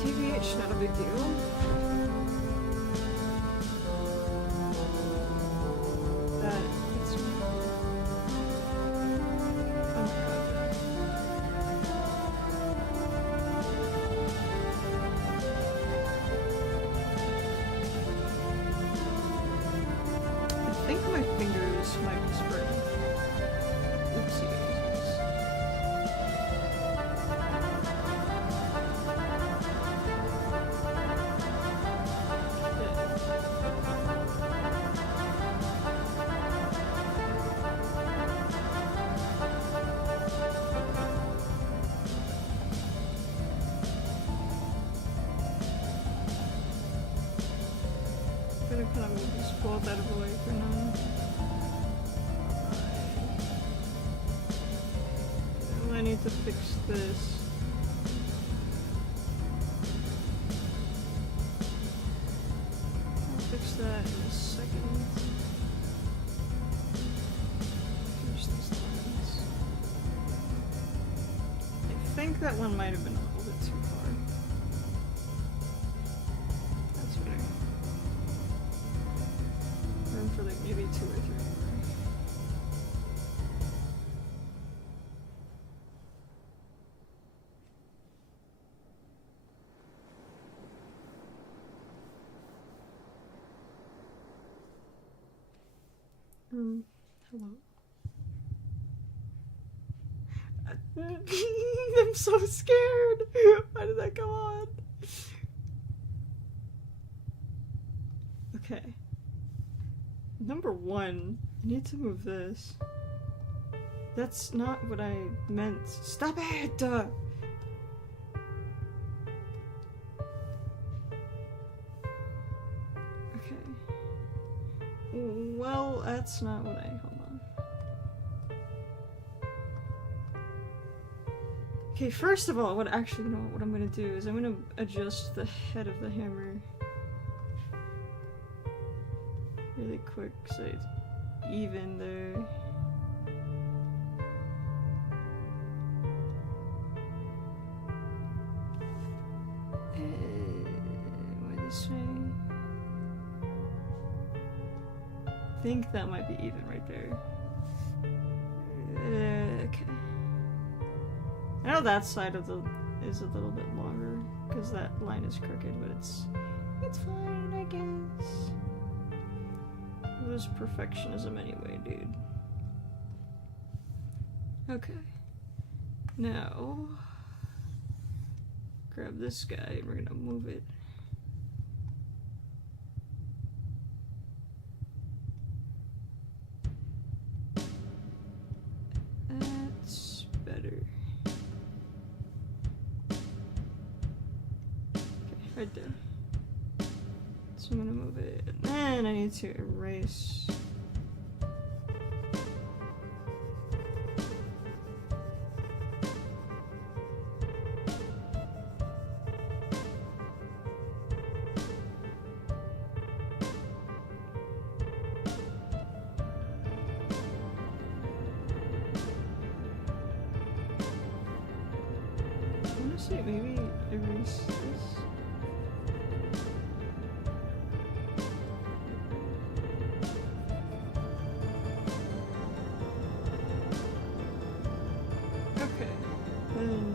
TBH, not a big deal. I think my fingers might be spreading. Oopsie daisies. I'm gonna kind of move this bolt out of the way for now. I need to fix this. I'll fix that in a second. Finish these lines. I think that one might have been a little bit too far. That's better. Room for like maybe 2 or 3 more. Hello. I'm so scared. Why did that go on? Okay. Number 1, I need to move this. That's not what I meant. Stop it! Okay. Well, that's not what I... hold on. Okay, first of all, what I'm gonna do is I'm gonna adjust the head of the hammer really quick so it's even there. Why this way? I think that might be even right there. Okay. I know that side of the is a little bit longer because that line is crooked, but it's fine, I guess. It was perfectionism anyway, dude. Okay. Now, grab this guy and we're gonna move it. That's better. Right there. So I'm gonna move it. And I need to erase. Honestly, maybe erase this. Okay. Then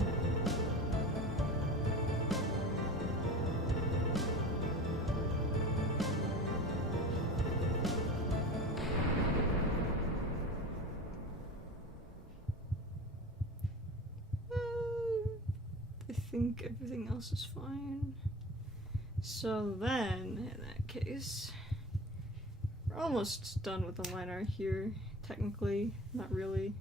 I think everything else is fine. So then, in that case, we're almost done with the line art here. Technically, not really.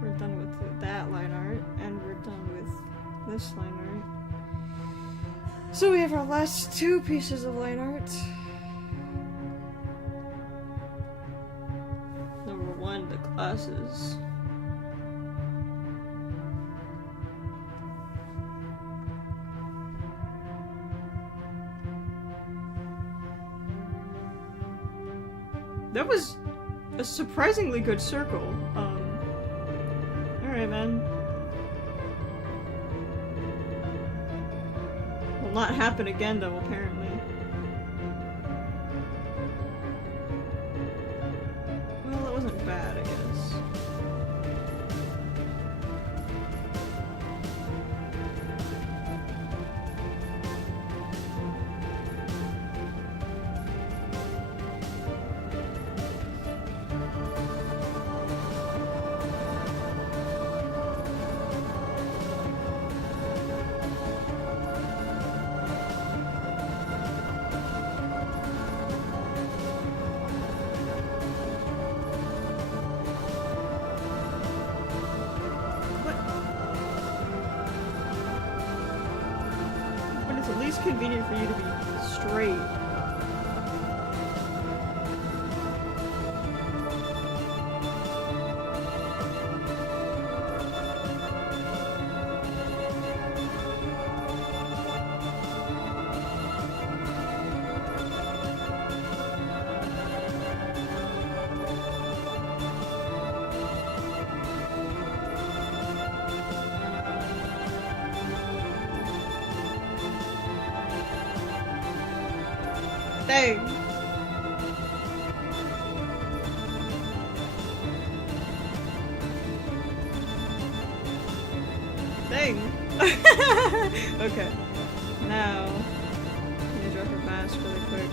We're done with that line art, and we're done with this line art. So we have our last two pieces of line art. Number one, the glasses. That was a surprisingly good circle. Alright, man. Will not happen again, though, apparently. Well, it wasn't bad, I guess. At least convenient for you to be straight. Dang. Dang. Okay. Now, I'm gonna draw her mask really quick.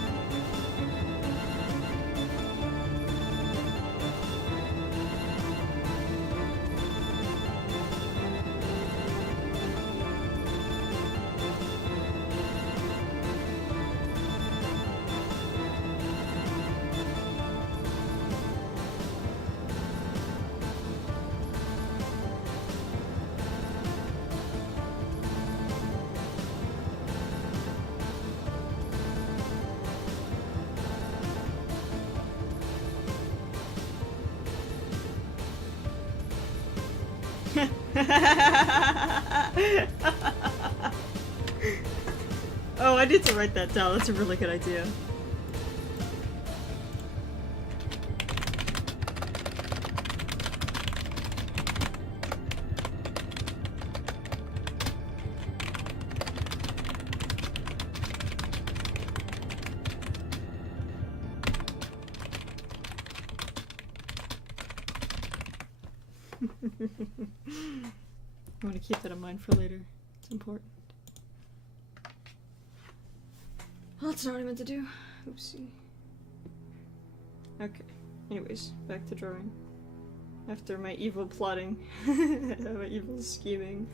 Oh, I need to write that down. That's a really good idea. I want to keep that in mind for later. It's important. Well, that's not what I meant to do. Oopsie. Okay. Anyways, back to drawing. After my evil plotting. My evil scheming.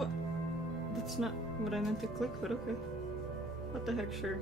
What? That's not what I meant to click, but okay. What the heck, sure.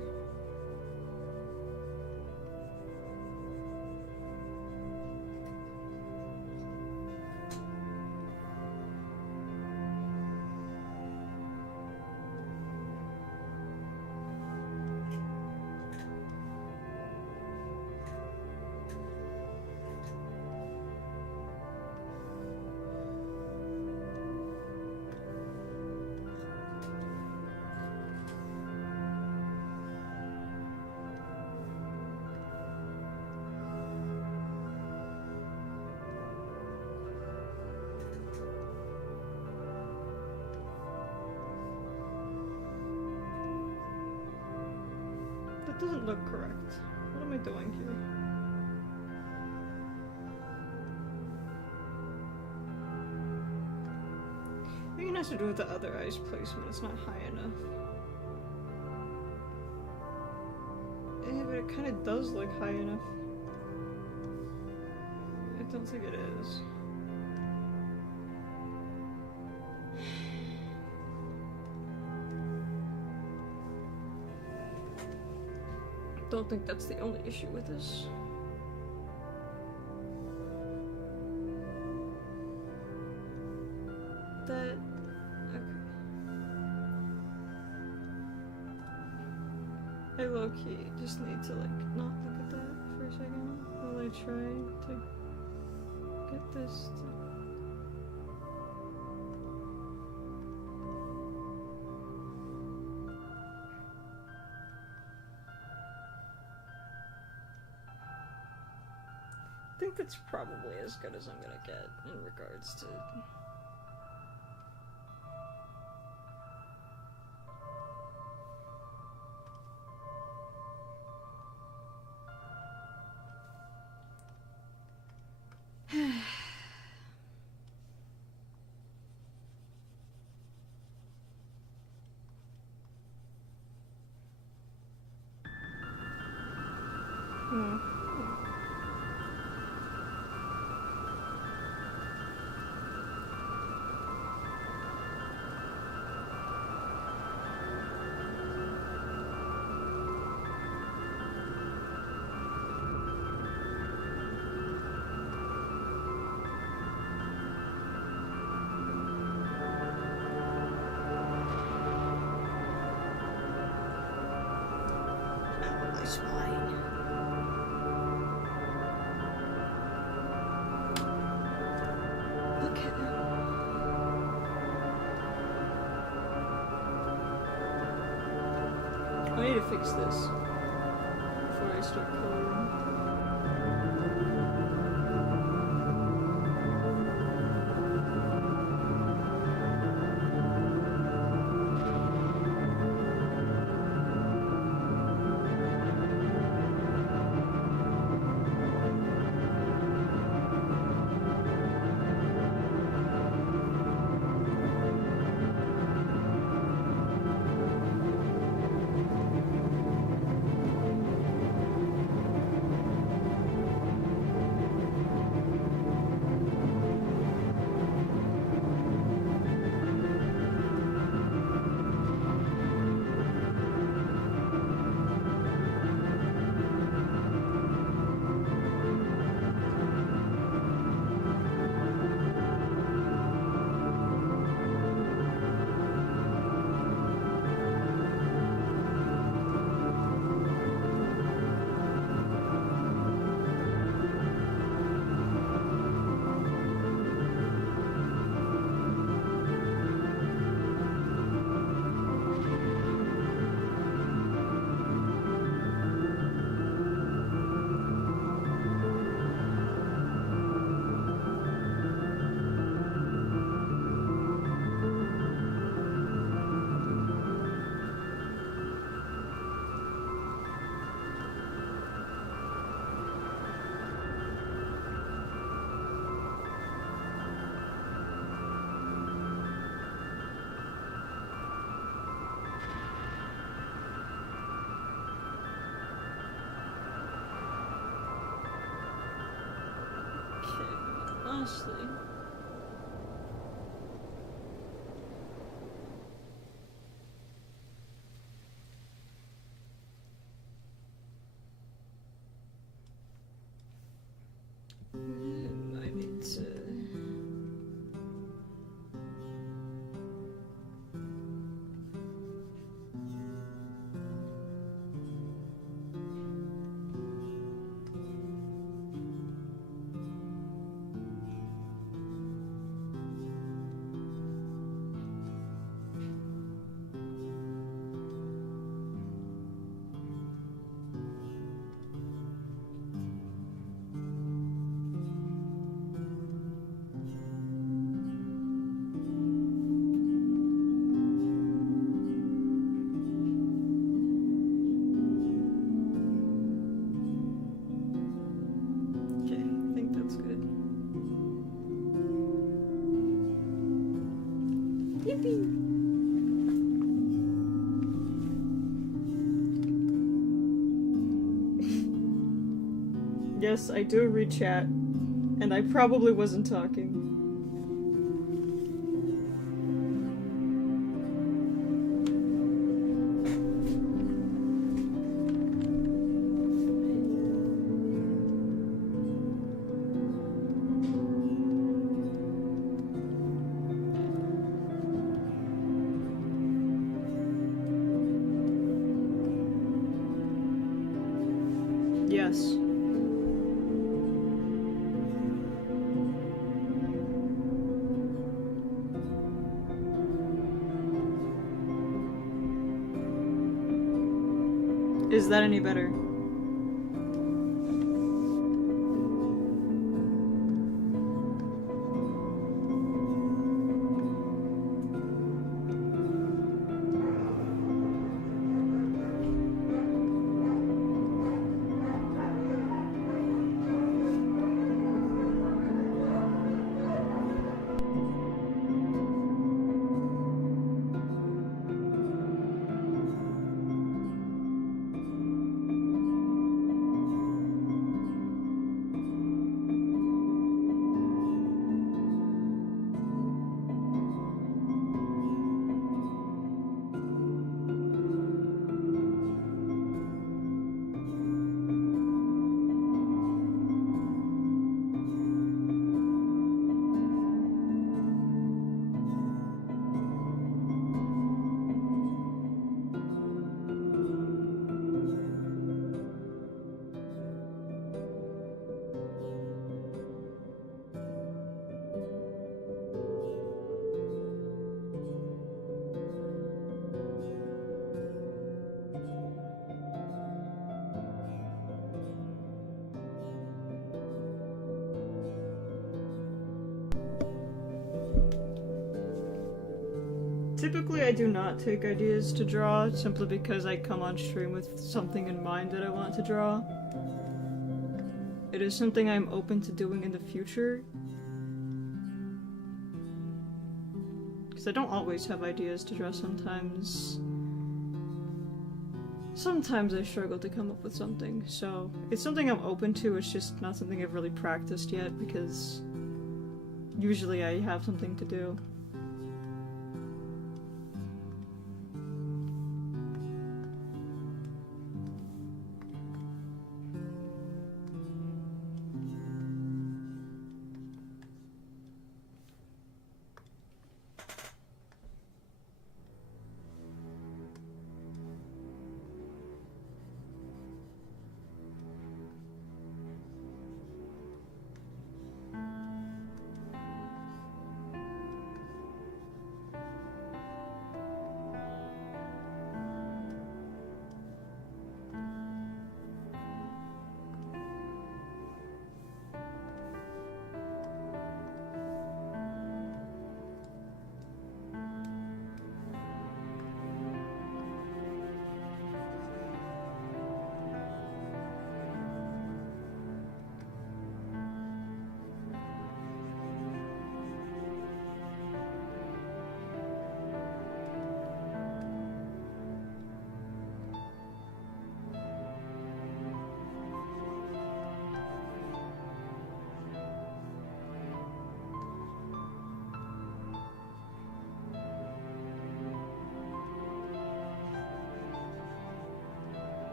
That doesn't look correct. What am I doing here? I think it has to do with the other eye's placement. It's not high enough. Yeah, but it kind of does look high enough. I don't think it is. Don't think that's the only issue with this. That... okay. I low-key just need to like not look at that for a second while I try to get this to... I think that's probably as good as I'm gonna get in regards to... Spine. Look at him. I need to fix this before I start coloring. Honestly, I need to... Okay, I think that's good. Yippee! Yes, I do read chat, and I probably wasn't talking. Yes. Is that any better? Typically, I do not take ideas to draw, simply because I come on stream with something in mind that I want to draw. It is something I'm open to doing in the future. Because I don't always have ideas to draw sometimes. Sometimes I struggle to come up with something, so it's something I'm open to, it's just not something I've really practiced yet, because usually I have something to do.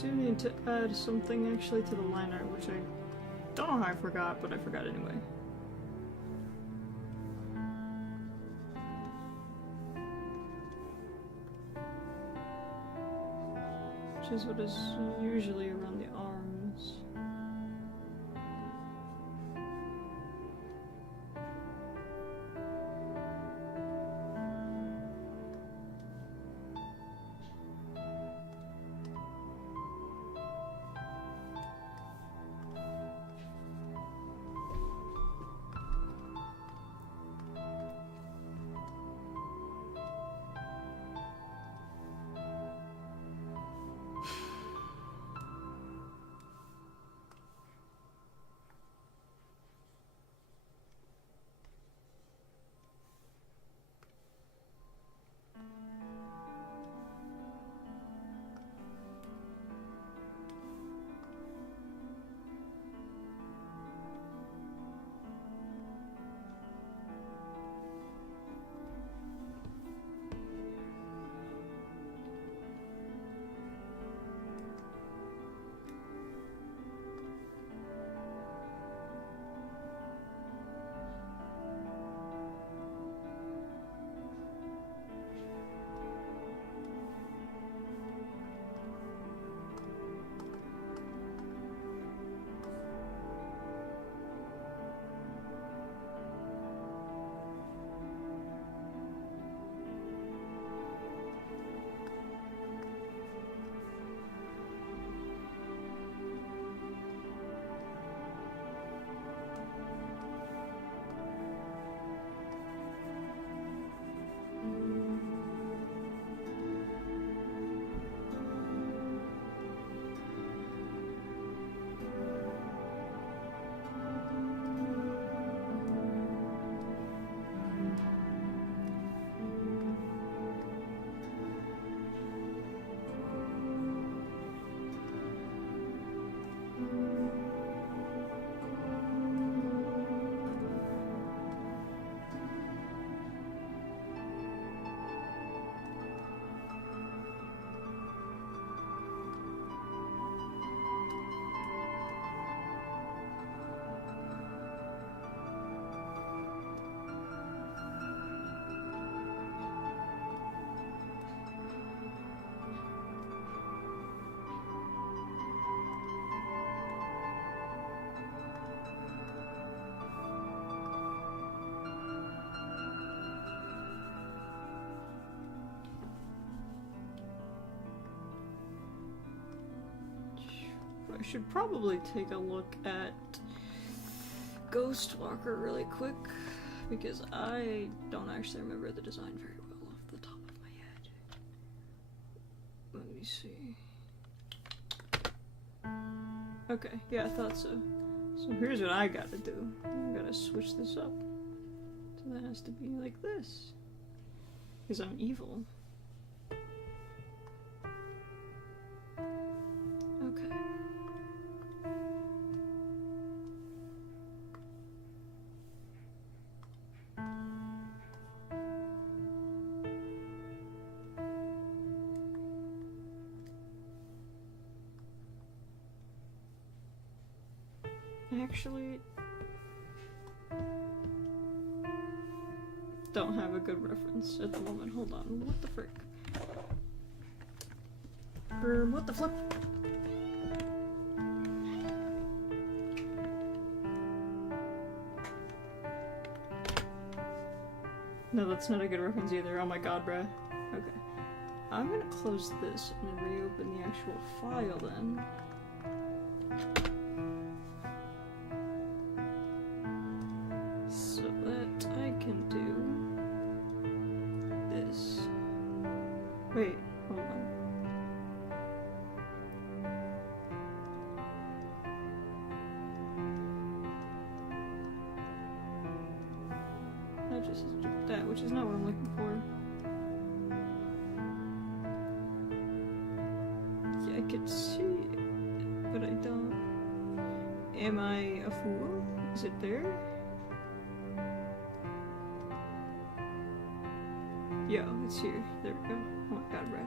do need to add something actually to the line art, which I don't know how I forgot, but I forgot anyway. Which is what is usually around the arms. I should probably take a look at Ghostwalker really quick, because I don't actually remember the design very well off the top of my head. Let me see. Okay, yeah, I thought so. So here's what I gotta do. I gotta switch this up. So that has to be like this. Because I'm evil. Okay. Actually, don't have a good reference at the moment. Hold on. What the frick? What the flip? No, that's not a good reference either. Oh my god, bruh. Okay. I'm gonna close this and reopen the actual file then. So that I can do this. Wait, hold on. I just do that, which is not what I'm looking for. Yeah, I could see it, but I don't. Am I a fool? Is it there? Yo, it's here. There we go. Oh my god, bro.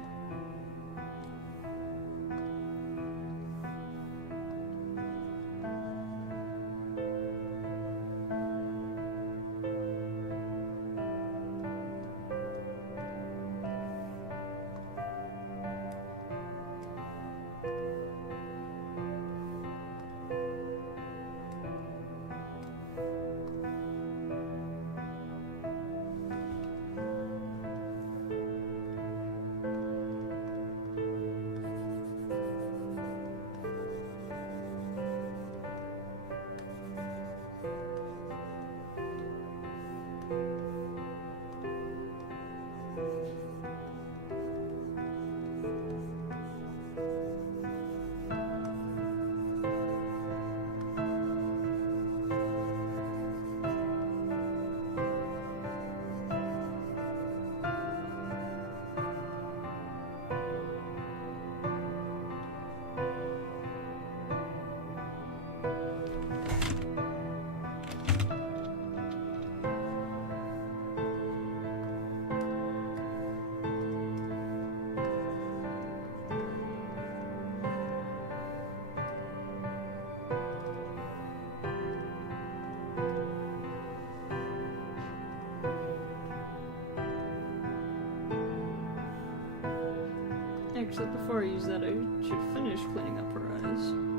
Except before I use that, I should finish cleaning up her eyes.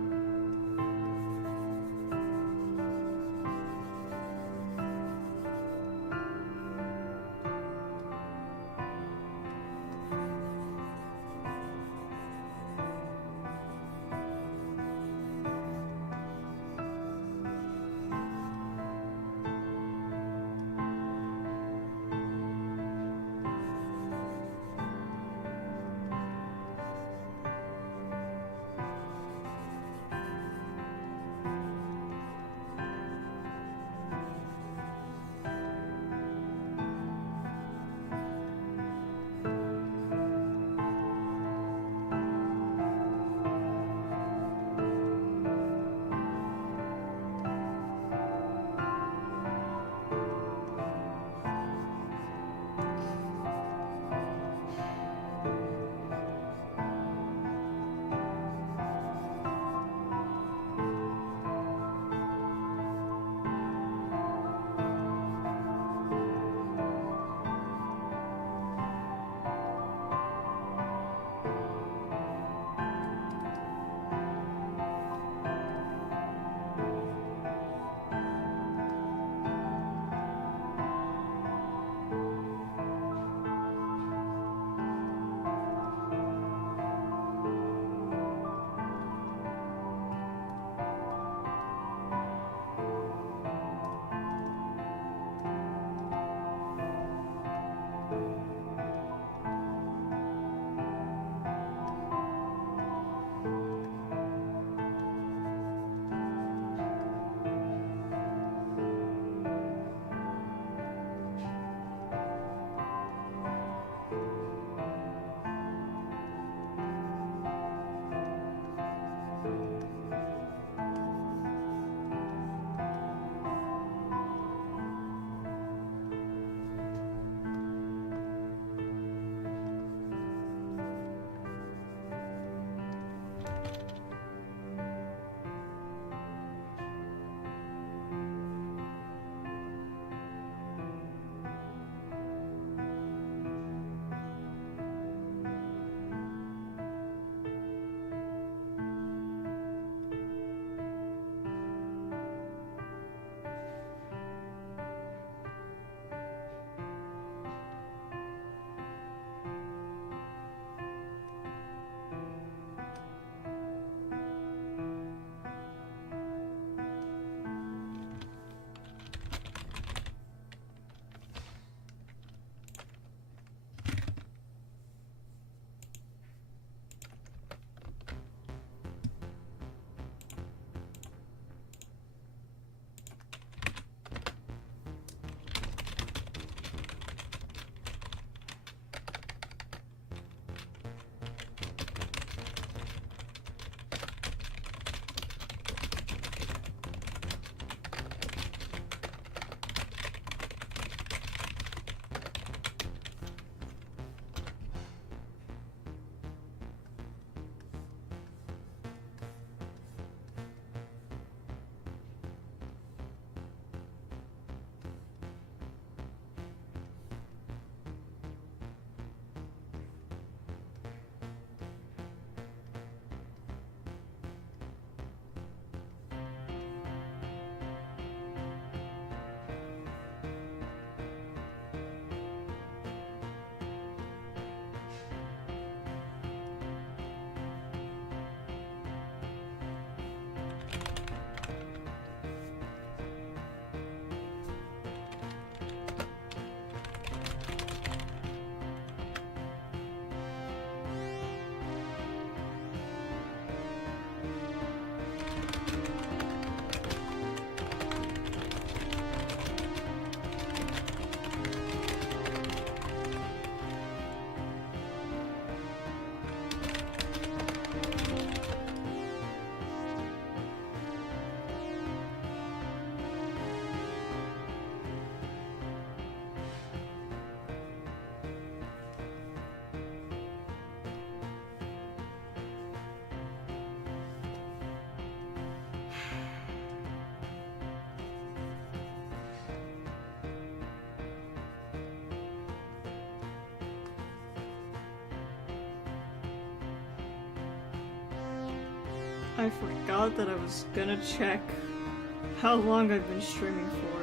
I forgot that I was gonna check how long I've been streaming for.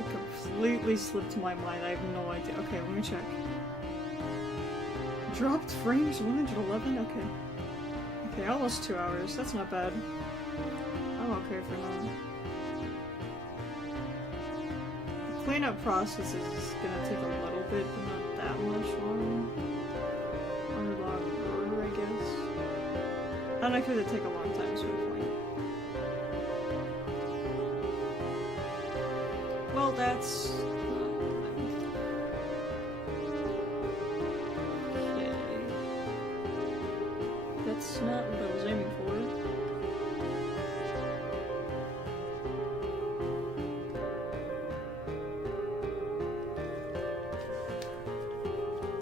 It completely slipped my mind. I have no idea. Okay, let me check. Dropped frames 111? Okay. Okay, almost 2 hours. That's not bad. I'm okay for now. The cleanup process is gonna take a little bit, but not that much longer. Or longer, I guess. I don't know, could it take a long time, sort of point. Well, that's... okay. That's not what I was aiming for.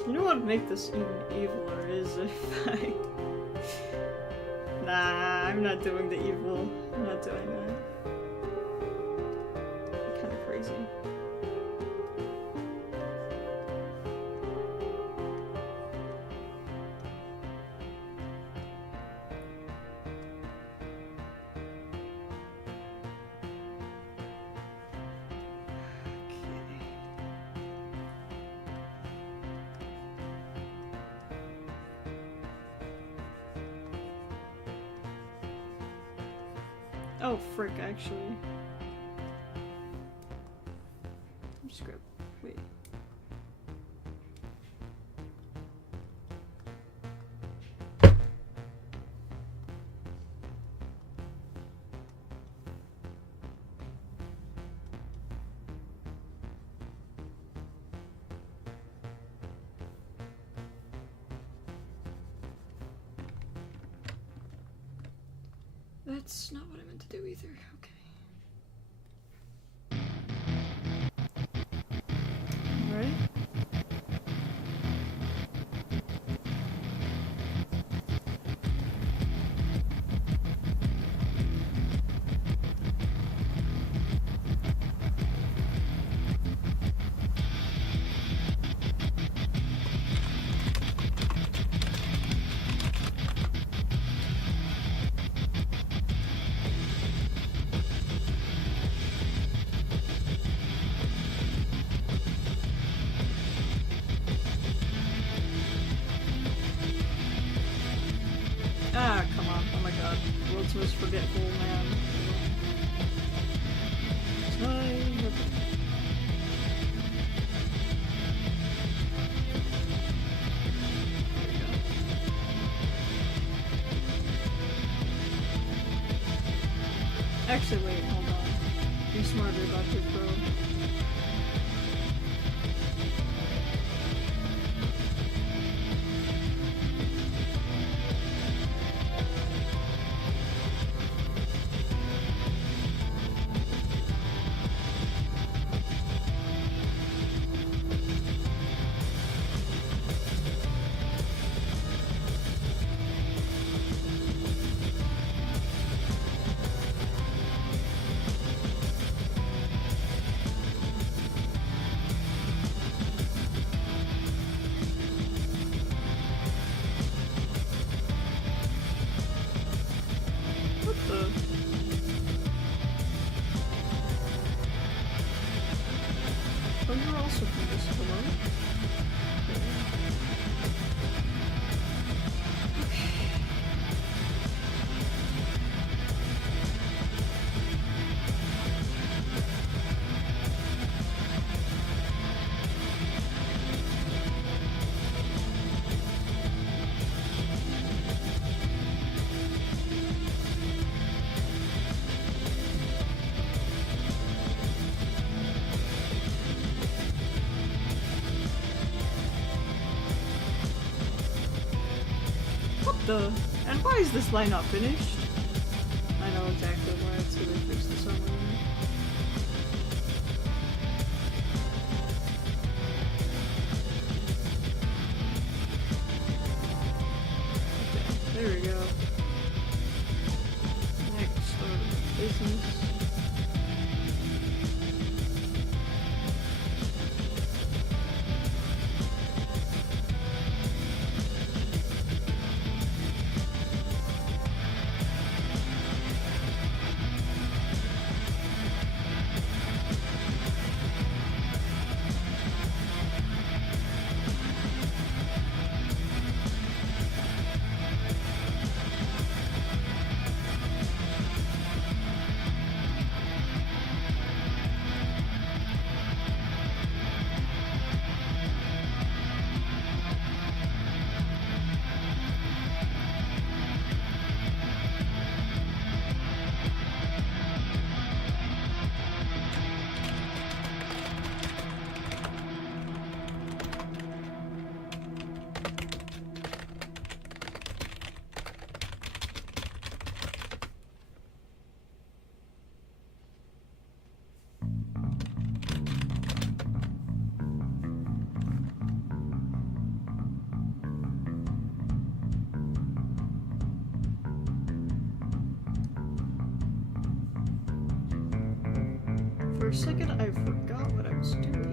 You know what would make this even eviler is if I... Nah, I'm not doing the evil. I'm not doing that. Kind of crazy. Oh, frick, actually. Script. Wait. That's not what I meant to do either. Okay. Alright. Ah, come on. Oh my god. World's most forgetful man. Time. There we go. Actually, wait, hold on. Be smarter about this, bro. Oh, you're also from this below? Okay. And why is this line not finished? I know exactly why. It's gonna fix this over. Okay, there we go. Next order of business. For a second, I forgot what I was doing.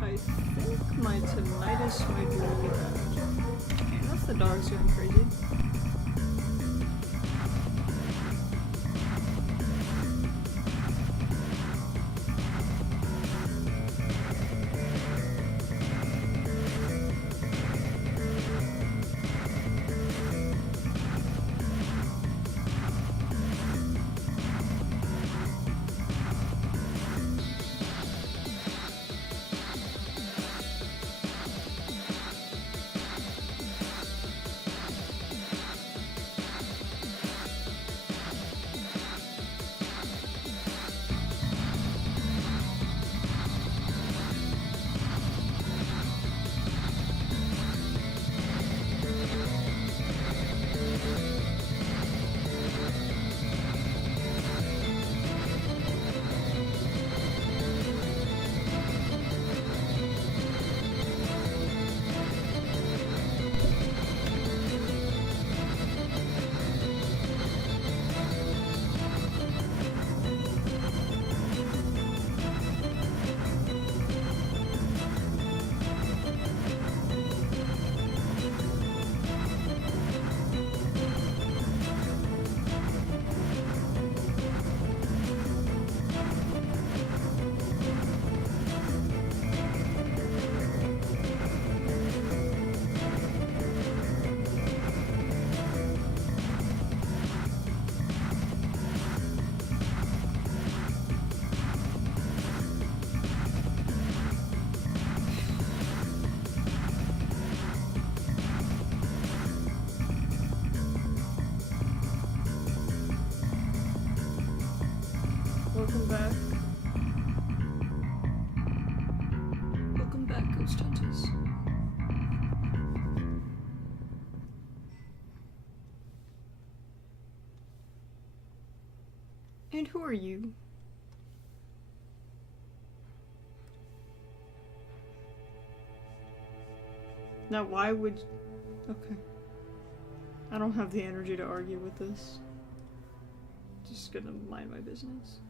I think my tinnitus might be really bad. Okay, that's the dogs going crazy. Welcome back. Welcome back, Ghost Hunters. And who are you? Now, why would... Okay. I don't have the energy to argue with this. Just gonna mind my business.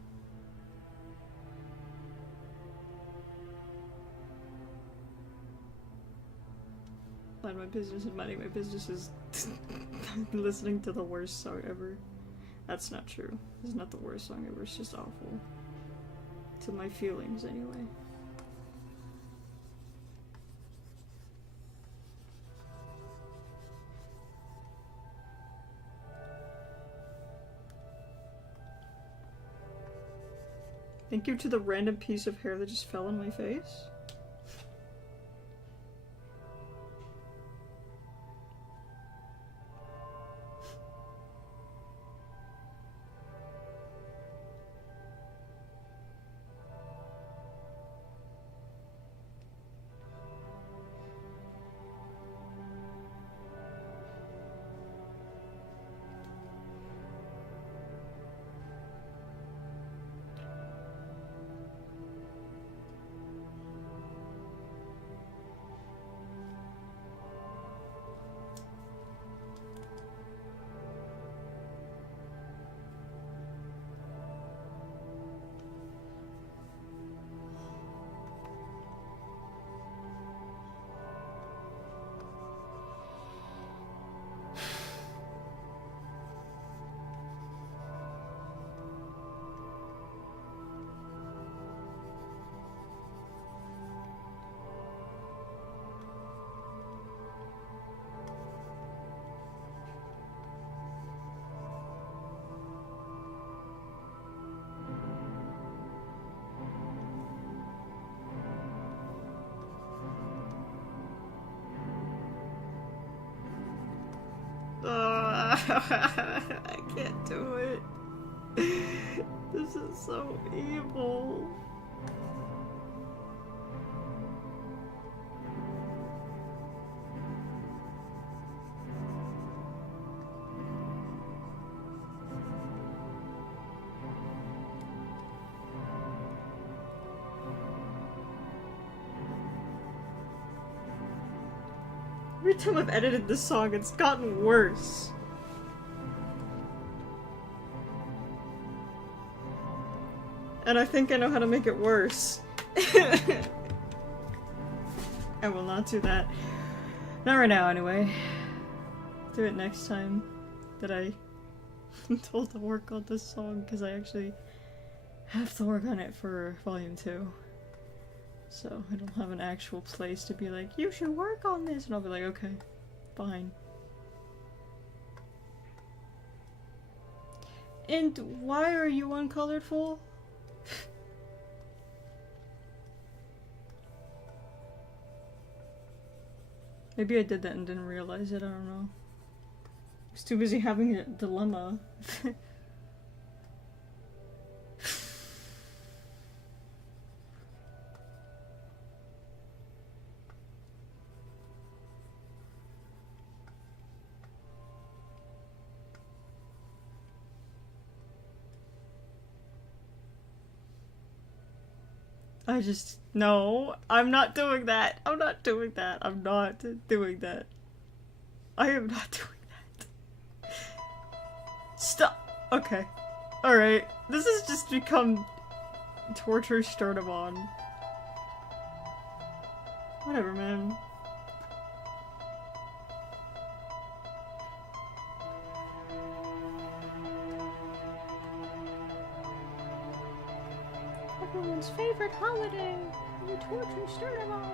Mind my business, and minding my business is listening to the worst song ever. That's not true. It's not the worst song ever, it's just awful. To my feelings, anyway. Thank you to the random piece of hair that just fell on my face. I can't do it. This is so evil. Every time I've edited this song, it's gotten worse. And I think I know how to make it worse. I will not do that. Not right now, anyway. Do it next time that I'm told to work on this song, because I actually have to work on it for Volume 2. So I don't have an actual place to be like, you should work on this, and I'll be like, okay, fine. And why are you uncolorful? Maybe I did that and didn't realize it, I don't know. I was too busy having a dilemma. No, I'm not doing that. I'm not doing that. I'm not doing that. I am not doing that. Stop. Okay. Alright. This has just become torture sternum on. Whatever, man. Everyone's favorite holiday. You torture sternum on.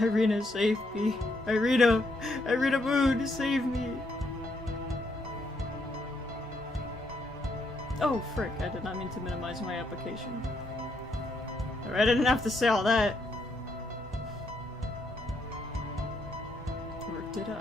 Irina, save me. Irina Moon, save me. Oh, frick, I did not mean to minimize my application. Alright, I didn't have to say all that. Or did I?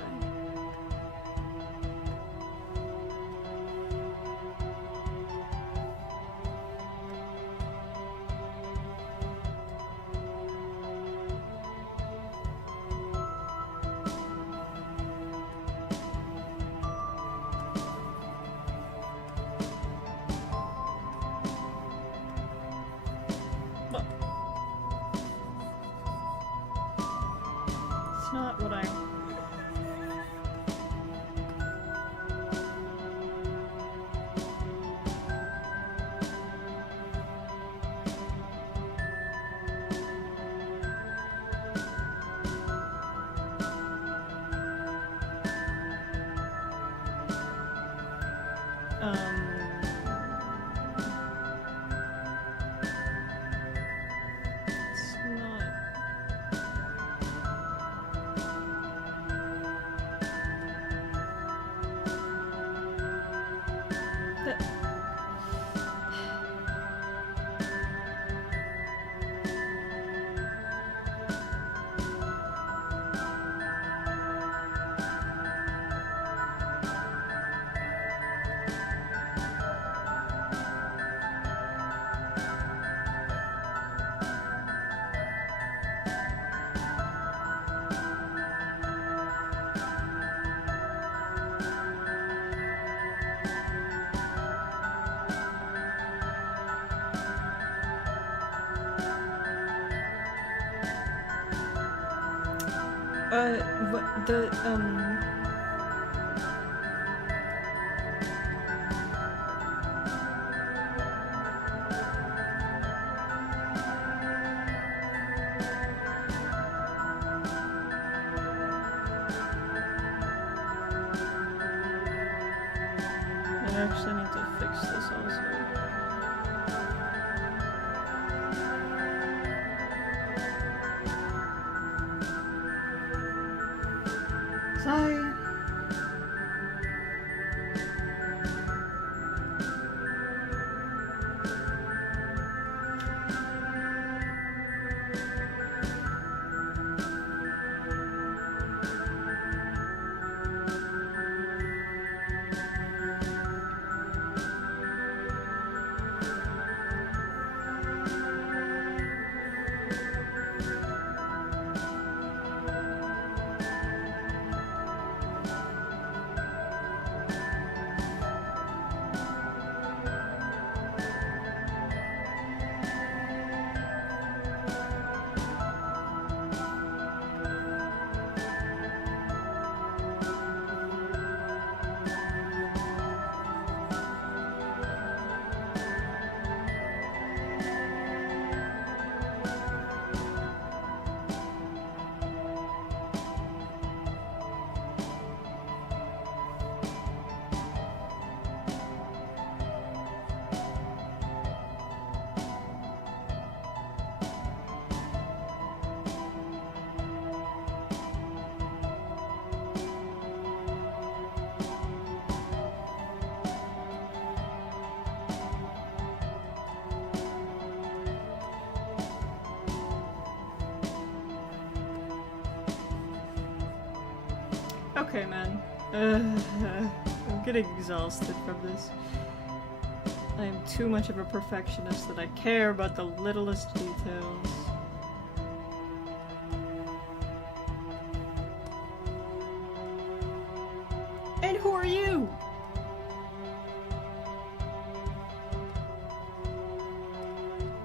It's not what I... It's not... what the, I actually need to fix this also. Sorry. Okay, man. I'm getting exhausted from this. I am too much of a perfectionist that I care about the littlest details. And who are you?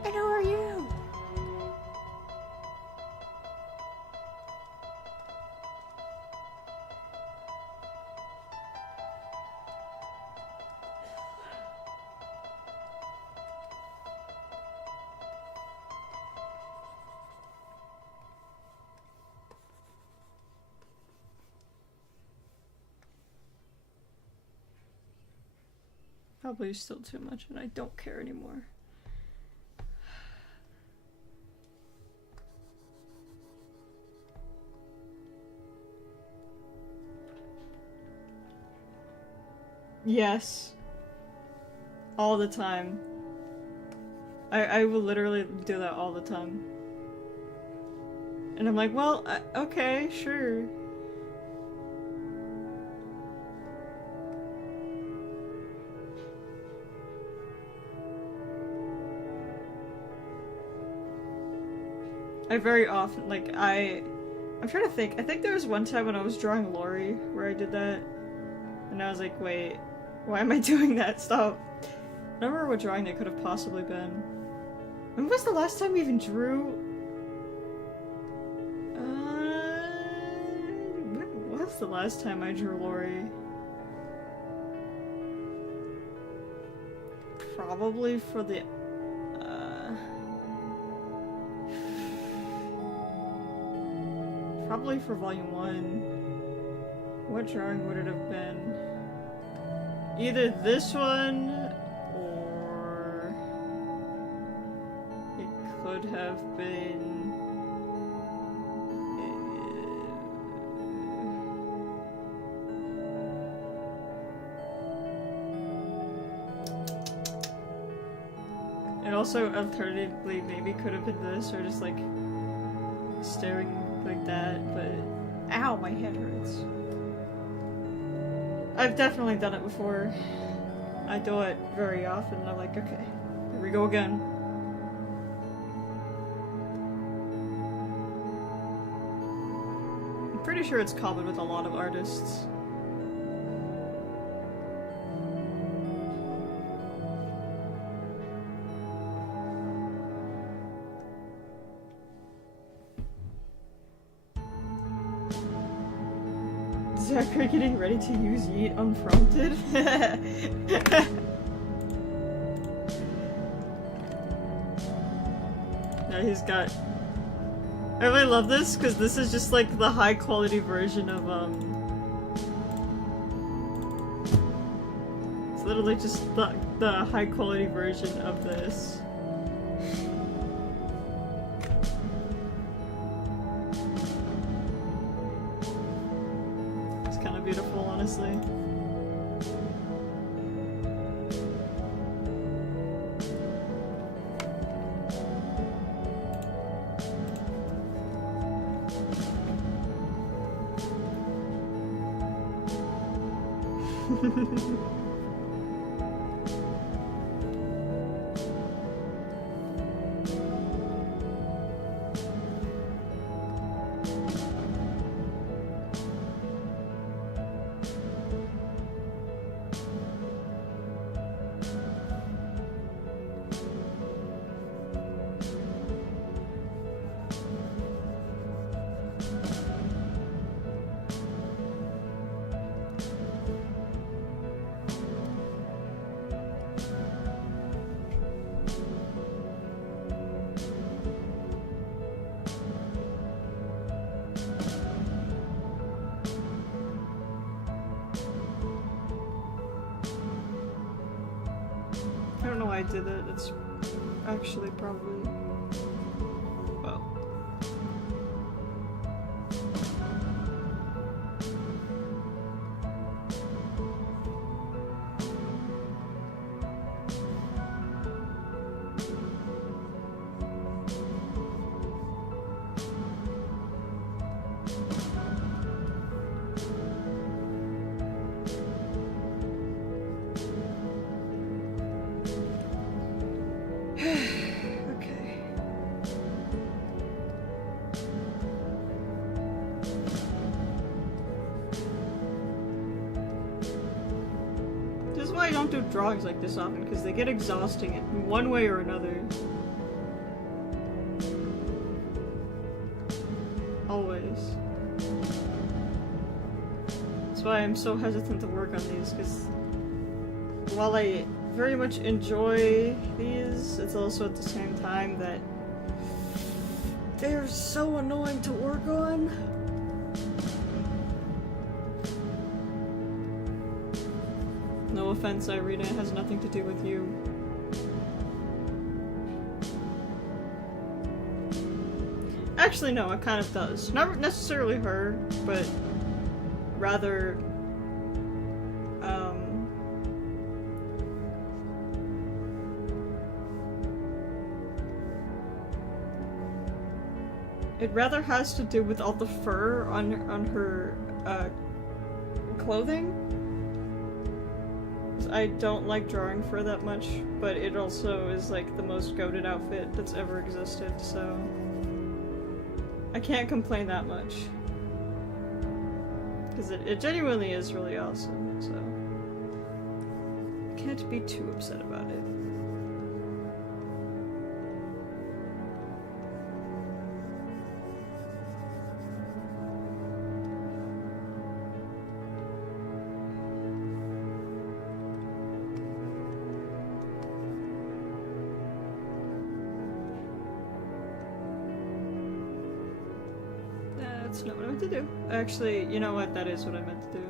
And who are you? Probably still too much, and I don't care anymore. Yes. All the time. I will literally do that all the time. And I'm like, well, okay, sure. I very often, like, I'm trying to think. I think there was one time when I was drawing Lori where I did that. And I was like, wait, why am I doing that? Stop. I don't remember what drawing that could have possibly been. When was the last time we even drew? When was the last time I drew Lori? Probably for the probably for volume 1. What drawing would it have been? Either this one, or it could have been... It also alternatively maybe could have been this, or just like staring like that, but ow, my head hurts. I've definitely done it before. I do it very often, and I'm like, okay, here we go again. I'm pretty sure it's common with a lot of artists. Zachary getting ready to use Yeet unprompted. Yeah, he's got... I really love this, because this is just like the high quality version of, It's literally just the high quality version of this. Beautiful, honestly. I don't know why I did it. It's actually probably... well... why I don't do drawings like this often, because they get exhausting in one way or another. Always. That's why I'm so hesitant to work on these, because while I very much enjoy these, it's also at the same time that they're so annoying to work on. No offense, Irina, it has nothing to do with you. Actually, no, it kind of does. Not necessarily her, but rather, it rather has to do with all the fur on her, clothing. I don't like drawing fur that much, but it also is like the most goated outfit that's ever existed, so I can't complain that much. Because it genuinely is really awesome, so can't be too upset about it. That's not what I meant to do. Actually, you know what? That is what I meant to do.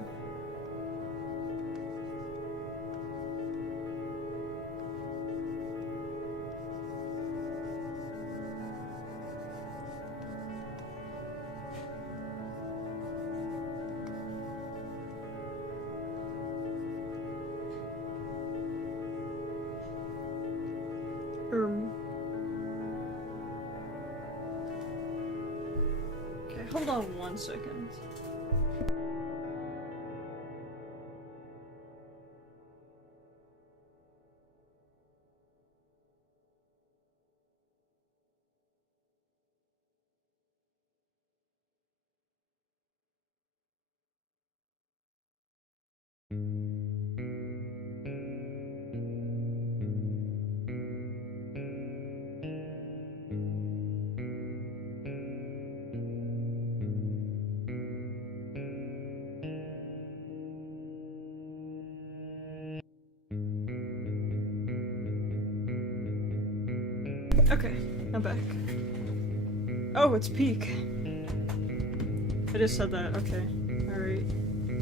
Okay, hold on 1 second. Okay, I'm back. Oh, it's peak. I just said that, okay. Alright.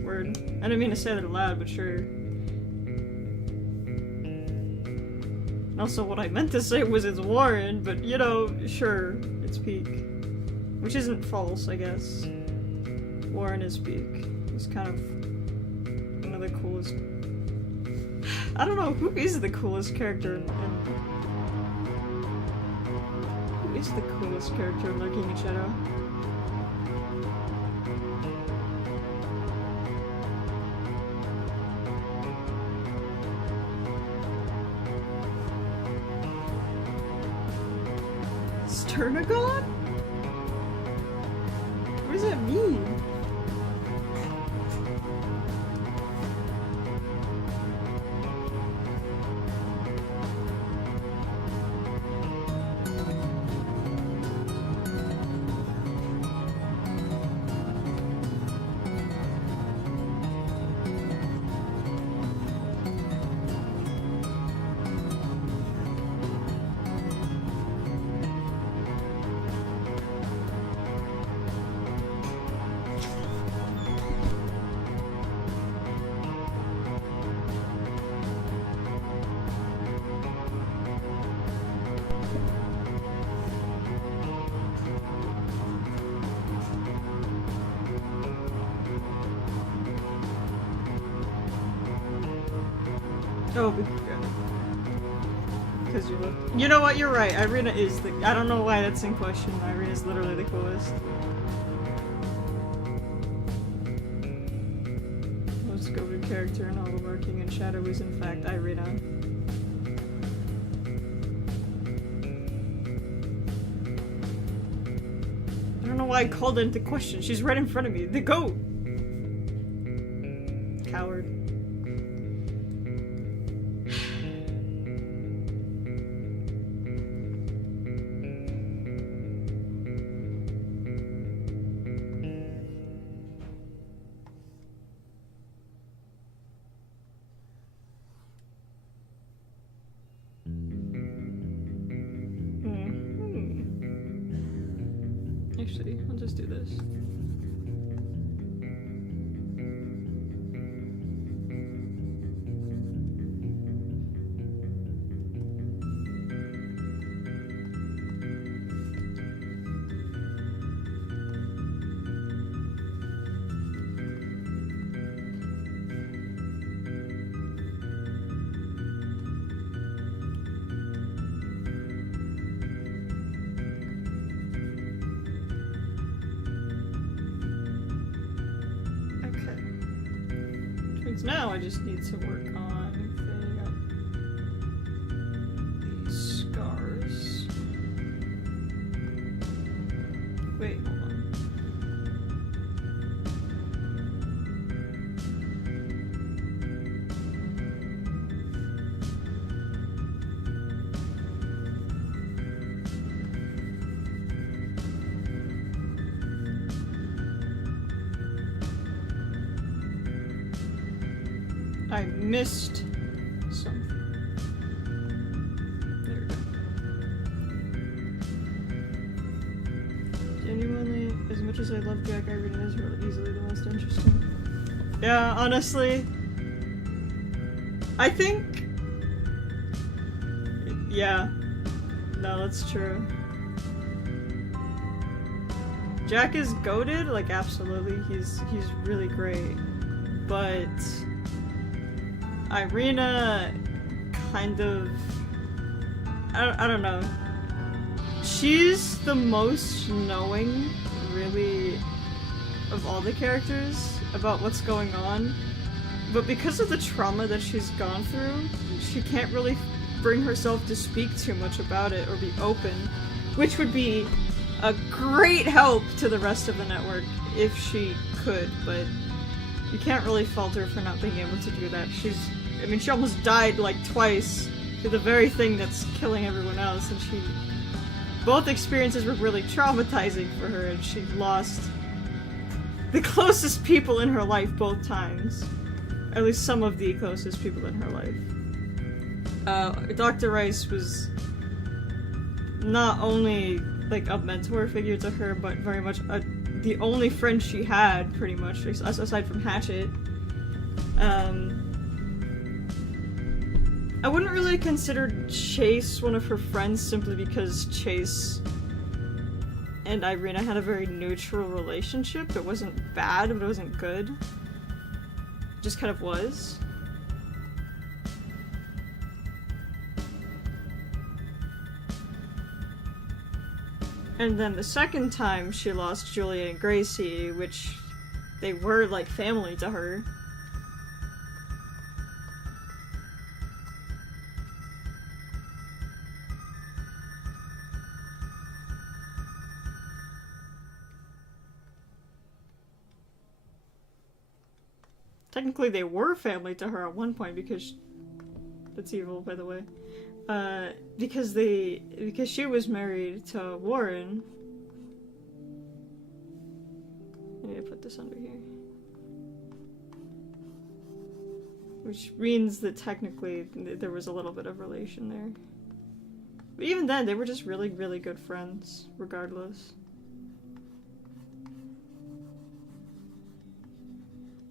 Word. I didn't mean to say that aloud, but sure. Also, what I meant to say was it's Warren, but you know, sure, it's peak. Which isn't false, I guess. Warren is peak. He's kind of one of the coolest. I don't know, who is the coolest character in who is the coolest character lurking in shadow? Sternagon? What does that mean? Oh, because you look. You know what? You're right. Irina is the. I don't know why that's in question. Irina is literally the coolest. Most goated character in all the Lurking in Shadow is in fact Irina. I don't know why I called it into question. She's right in front of me. The goat. Coward. Actually, I'll just do this. Now I just need to work on these scars. Wait, hold on. I missed something. There we go. Genuinely, as much as I love Jack, Irene is really easily the most interesting. Yeah, honestly. I think... Yeah. No, that's true. Jack is goated, like absolutely. He's really great. But... Irina kind of... I don't know. She's the most knowing, really, of all the characters about what's going on. But because of the trauma that she's gone through, she can't really bring herself to speak too much about it or be open, which would be a great help to the rest of the network if she could, but you can't really fault her for not being able to do that. She almost died like twice to the very thing that's killing everyone else, and both experiences were really traumatizing for her, and she lost the closest people in her life both times. At least some of the closest people in her life. Dr. Rice was not only like a mentor figure to her, but very much the only friend she had, pretty much, aside from Hatchet. I wouldn't really consider Chase one of her friends simply because Chase and Irina had a very neutral relationship. It wasn't bad, but it wasn't good. It just kind of was. And then the second time she lost Julia and Gracie, which they were like family to her. Technically, they were family to her at one point because that's evil, by the way. Because she was married to Warren. I need to put this under here. Which means that technically there was a little bit of relation there. But even then, they were just really, really good friends, regardless.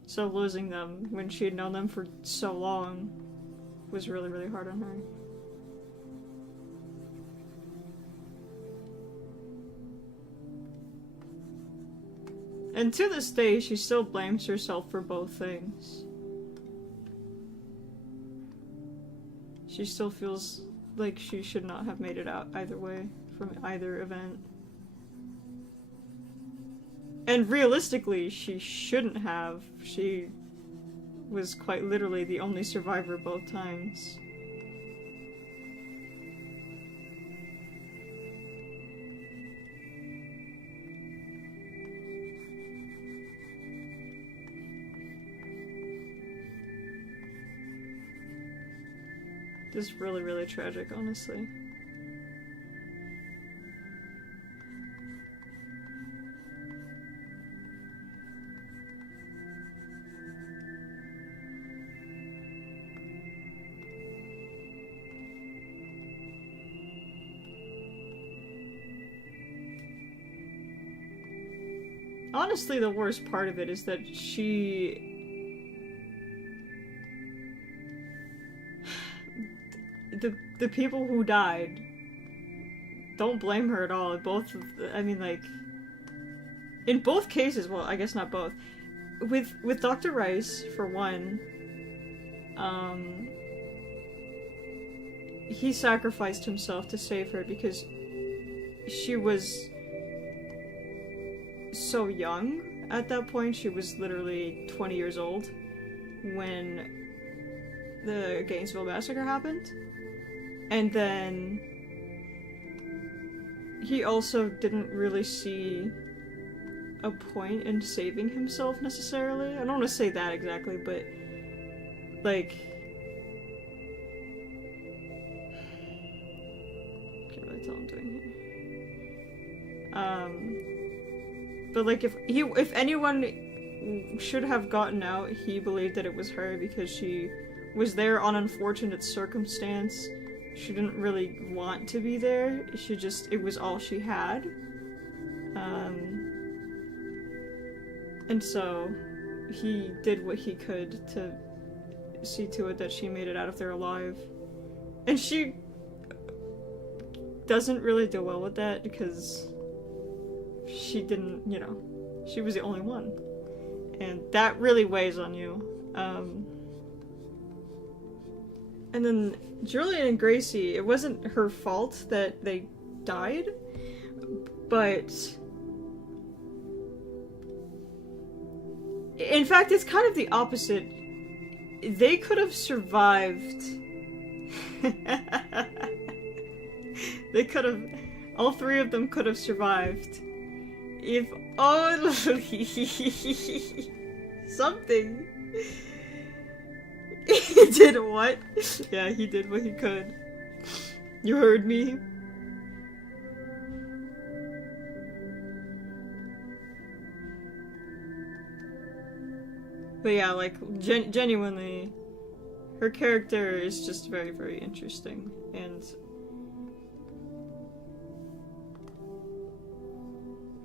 So losing them when she had known them for so long was really, really hard on her. And to this day, she still blames herself for both things. She still feels like she should not have made it out either way from either event. And realistically, she shouldn't have. She was quite literally the only survivor both times. Just really, really tragic, honestly. honestly, the worst part of it is that the people who died don't blame her at all. Both, I mean, like, in both cases, well, I guess not both. With Dr. Rice, for one, he sacrificed himself to save her because she was so young at that point. She was literally 20 years old when the Gainesville massacre happened. And then he also didn't really see a point in saving himself necessarily. I don't want to say that exactly, but like, can't really tell what I'm doing here. But like, if anyone should have gotten out, he believed that it was her because she was there on unfortunate circumstance. She didn't really want to be there. It was all she had. And so he did what he could to see to it that she made it out of there alive. And she doesn't really do well with that because she didn't, you know, she was the only one. And that really weighs on you. And then Julian and Gracie, it wasn't her fault that they died, but in fact, it's kind of the opposite. They could have survived. They could have, all three of them could have survived if only something. He did what? Yeah, he did what he could. You heard me. But yeah, like, genuinely, her character is just very, very interesting, and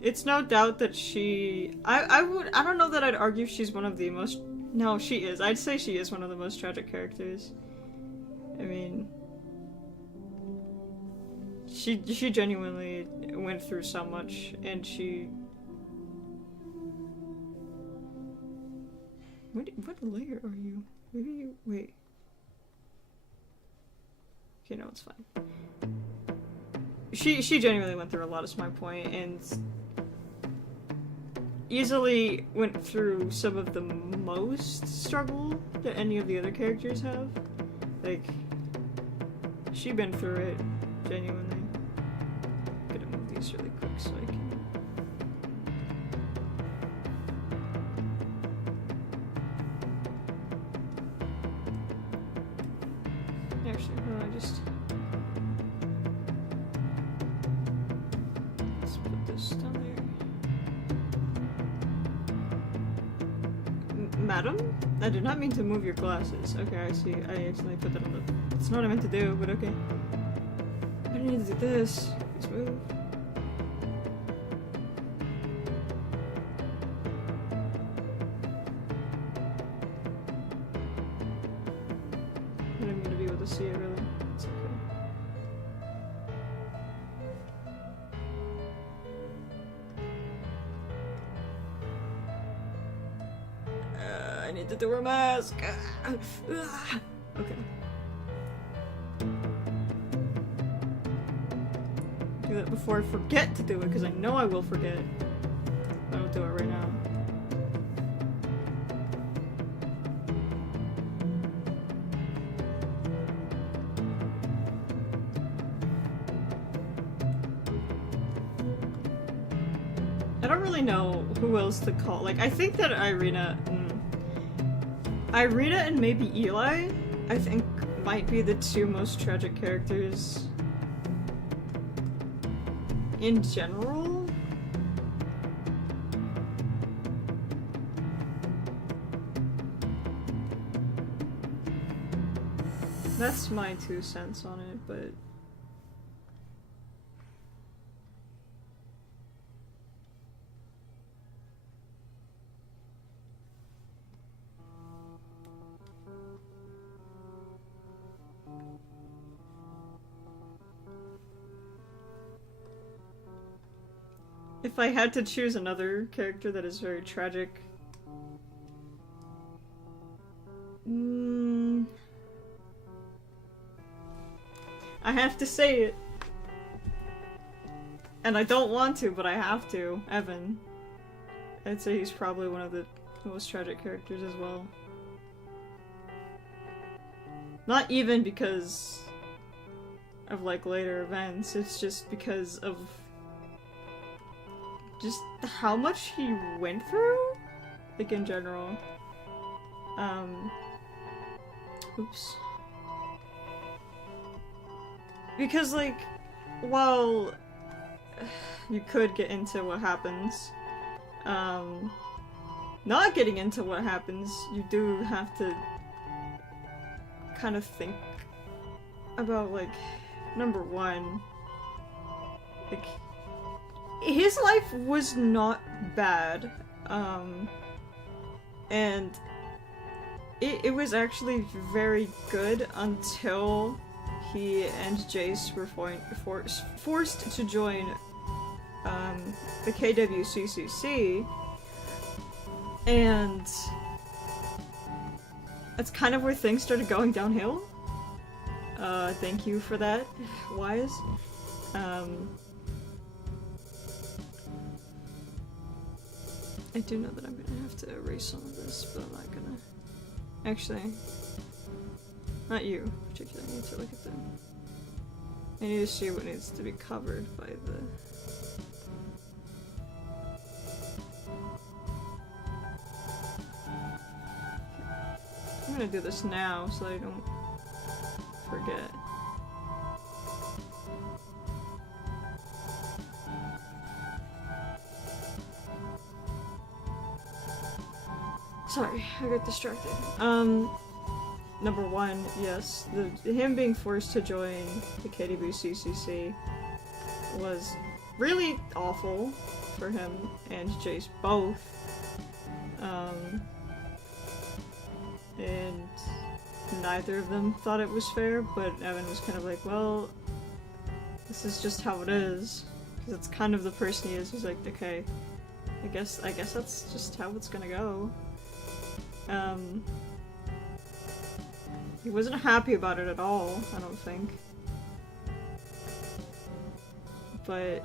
it's no doubt that I don't know that I'd argue she's one of the most, no, she is. I'd say she is one of the most tragic characters. I mean, she genuinely went through so much, and she... What layer are you? Maybe you... Wait. Okay, no, it's fine. She genuinely went through a lot, is my point, and easily went through some of the most struggle that any of the other characters have. Like, she been through it, genuinely. I'm gonna move these really quick so I can... Actually, no, I just... Let's put this down there. Madam? I did not mean to move your glasses. Okay, I see. I accidentally put that on the... It's not what I meant to do, but okay. I need to do this. Let's move. I don't even to be able to see it, really. It's okay. I need to do a mask. Okay. Do that before I forget to do it, because I know I will forget. I don't do it right now. I don't really know who else to call. Like, I think that Irina and maybe Eli, I think, might be the two most tragic characters in general. That's my 2 cents on it, but... If I had to choose another character that is very tragic... I have to say it. And I don't want to, but I have to. Evan. I'd say he's probably one of the most tragic characters as well. Not even because of, like, later events, it's just because of just how much he went through? Like, in general. Oops. Because, like, while you could get into what happens, not getting into what happens, you do have to kind of think about, like, number one, like, his life was not bad, and it was actually very good until he and Jace were forced to join the KWCCC, and that's kind of where things started going downhill. Thank you for that, Wise. I do know that I'm gonna have to erase some of this, but I'm not gonna... Actually, not you particularly. I need to look at them. I need to see what needs to be covered by the... I'm gonna do this now so I don't forget. Sorry, I got distracted. Number one, yes, him being forced to join the KWCCC was really awful for him and Jace both. And neither of them thought it was fair, but Evan was kind of like, well, this is just how it is. Because it's kind of the person he is. He's like, okay, I guess that's just how it's gonna go. He wasn't happy about it at all, I don't think. But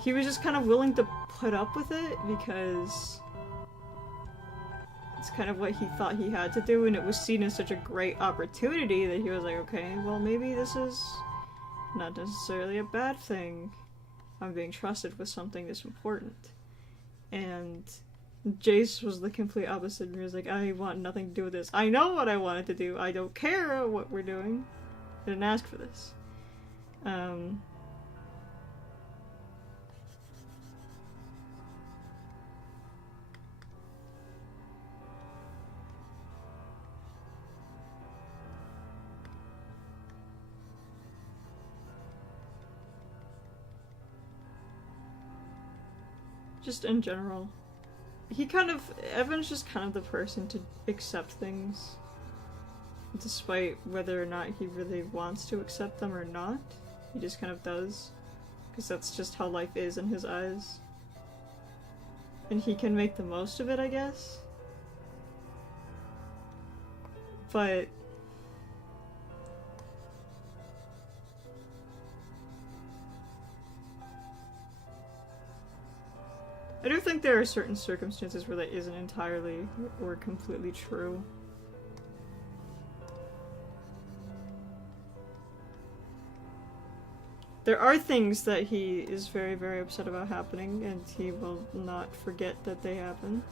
he was just kind of willing to put up with it because it's kind of what he thought he had to do, and it was seen as such a great opportunity that he was like, okay, well, maybe this is not necessarily a bad thing. I'm being trusted with something this important. And Jace was the complete opposite. He was like, I want nothing to do with this. I know what I wanted to do. I don't care what we're doing. I didn't ask for this. Just in general. Evan's just kind of the person to accept things, despite whether or not he really wants to accept them or not. He just kind of does, because that's just how life is in his eyes. And he can make the most of it, I guess. But I do think there are certain circumstances where that isn't entirely or completely true. There are things that he is very, very upset about happening, and he will not forget that they happened.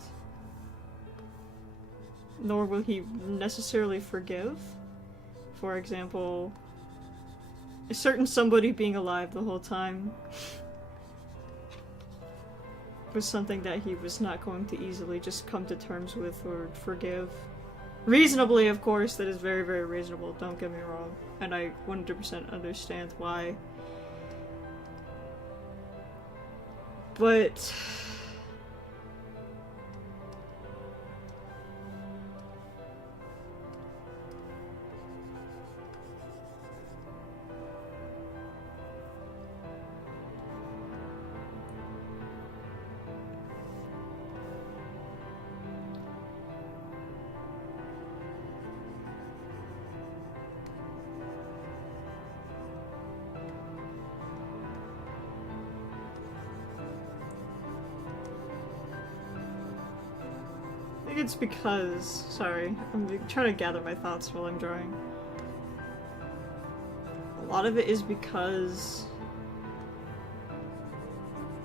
Nor will he necessarily forgive. For example, a certain somebody being alive the whole time was something that he was not going to easily just come to terms with or forgive. Reasonably, of course, that is very, very reasonable, don't get me wrong. And I 100% understand why. But think it's because... Sorry, I'm trying to gather my thoughts while I'm drawing. A lot of it is because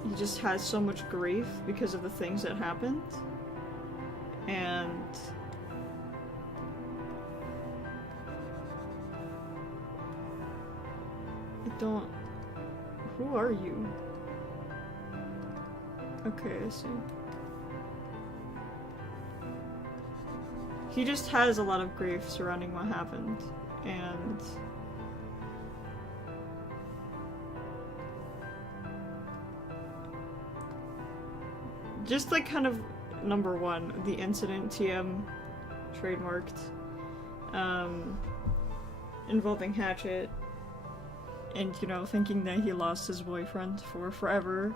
he just has so much grief because of the things that happened. And I don't... Who are you? Okay, I see. He just has a lot of grief surrounding what happened, and just like kind of number one, the incident TM trademarked, involving Hatchet, and you know, thinking that he lost his boyfriend for forever.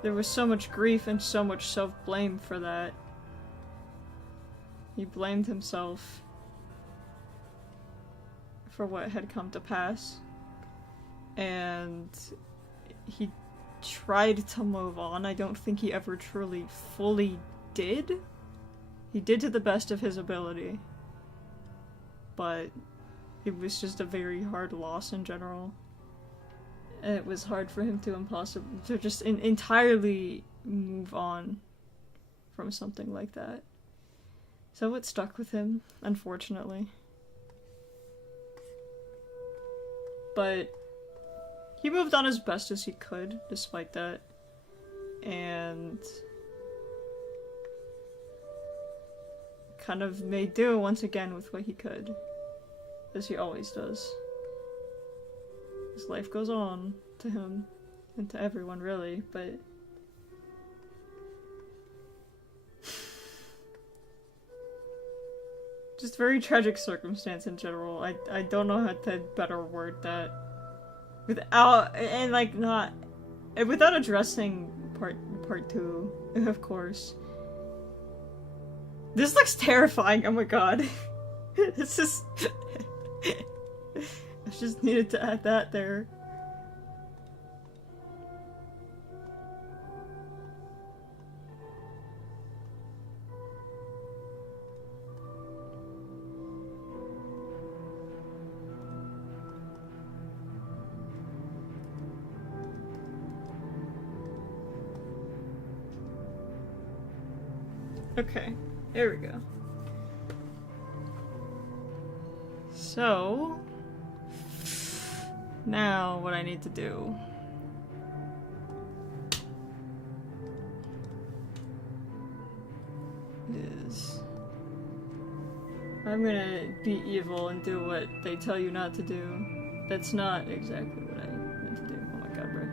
There was so much grief and so much self-blame for that. He blamed himself for what had come to pass. And he tried to move on. I don't think he ever truly, fully did. He did to the best of his ability. But it was just a very hard loss in general. It was hard for him to just entirely move on from something like that. So it stuck with him, unfortunately. But he moved on as best as he could, despite that. And kind of made do once again with what he could. As he always does. His life goes on to him, and to everyone really, but just very tragic circumstance in general. I don't know how to better word that without, and like not, without addressing part two, of course. This looks terrifying, oh my god. This is I just needed to add that there. Okay, there we go. So now, what I need to do is I'm gonna be evil and do what they tell you not to do. That's not exactly what I meant to do. Oh my god, bro.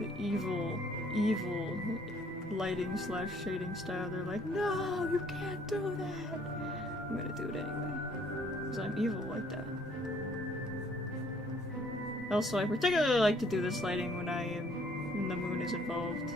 The evil lighting / shading style. They're like, no, you can't do that. I'm gonna do it anyway, because I'm evil like that. Also, I particularly like to do this lighting when the moon is involved.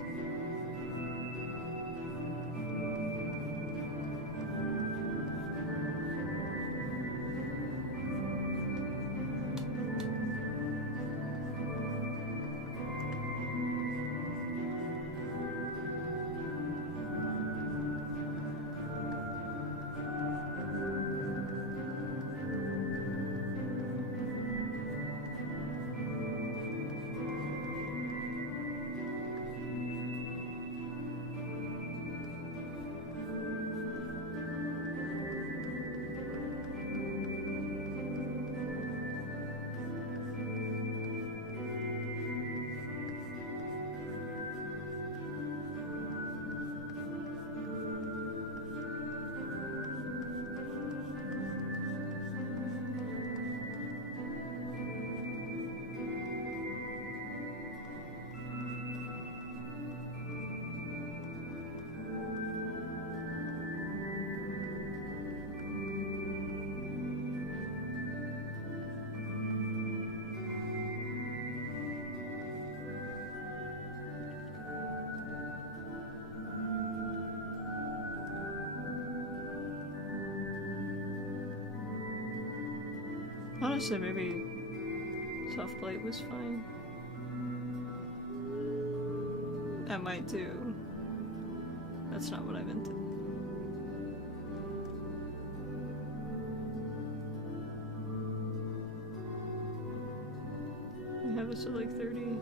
Honestly, maybe Soft light was fine. That might do. That's not what I meant to. I have this at like 30.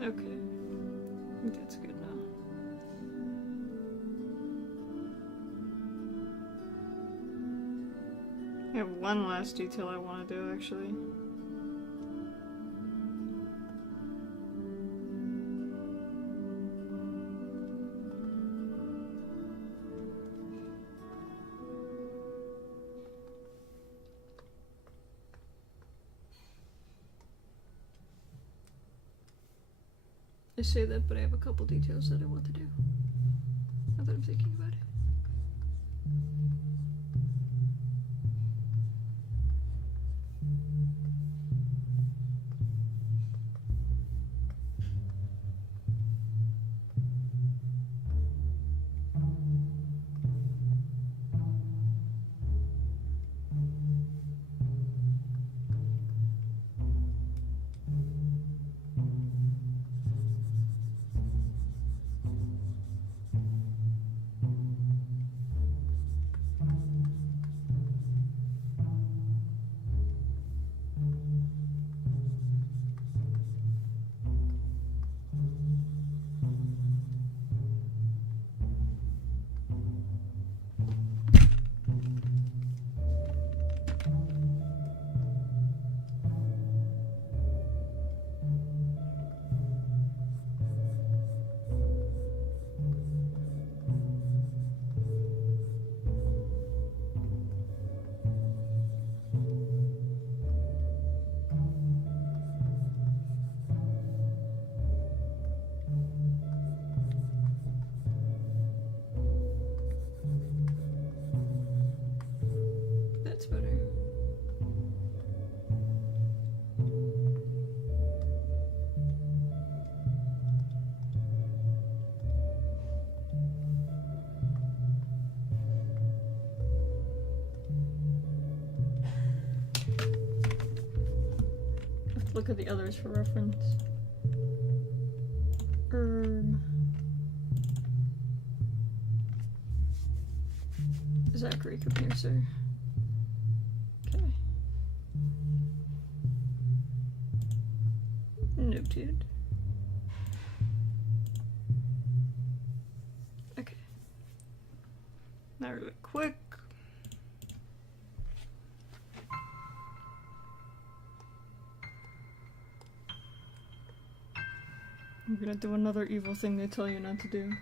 Okay, I think that's good now. I have one last detail I want to do, actually. I say that, but I have a couple details that I want to do. Now that I'm thinking about it. That's better. I have to look at the others for reference. Zachary, come here, sir. Okay. Noted. Okay. Now really quick. I'm gonna do another evil thing they tell you not to do.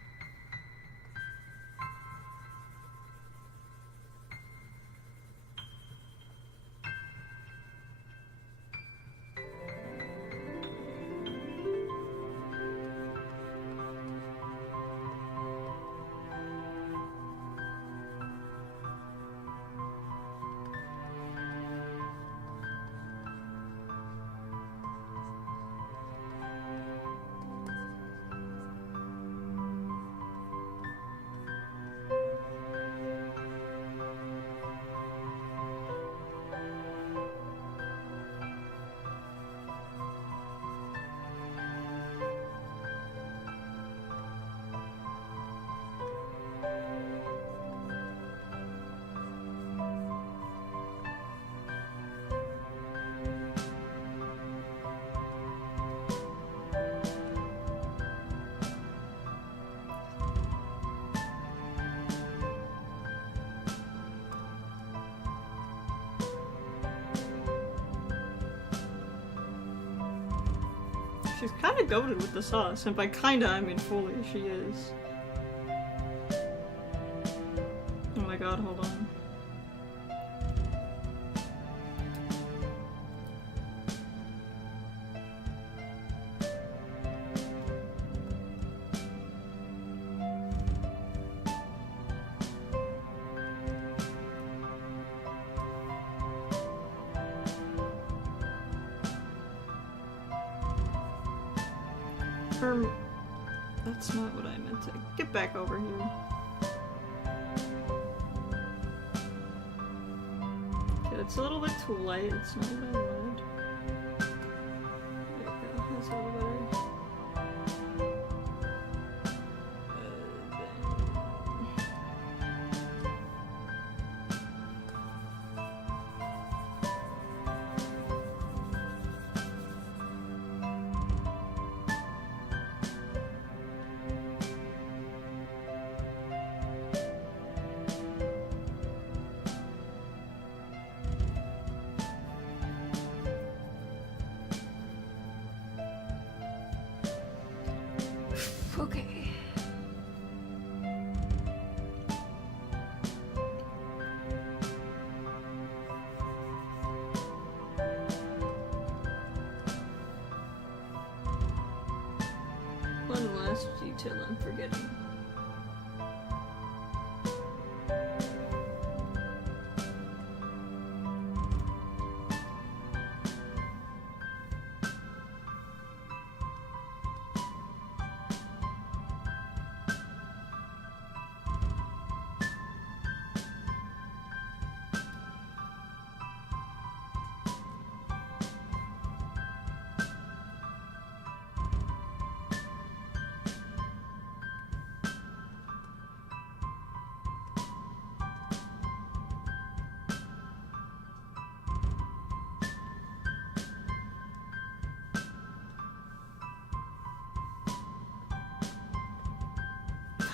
She's kind of goated with the sauce, and by kinda I mean fully, she is. Oh my god, hold on. That's not what I meant to. Get back over here. Okay, it's a little bit too light. It's not what I wanted. There you go. That's a little better. Okay. One last detail I'm forgetting.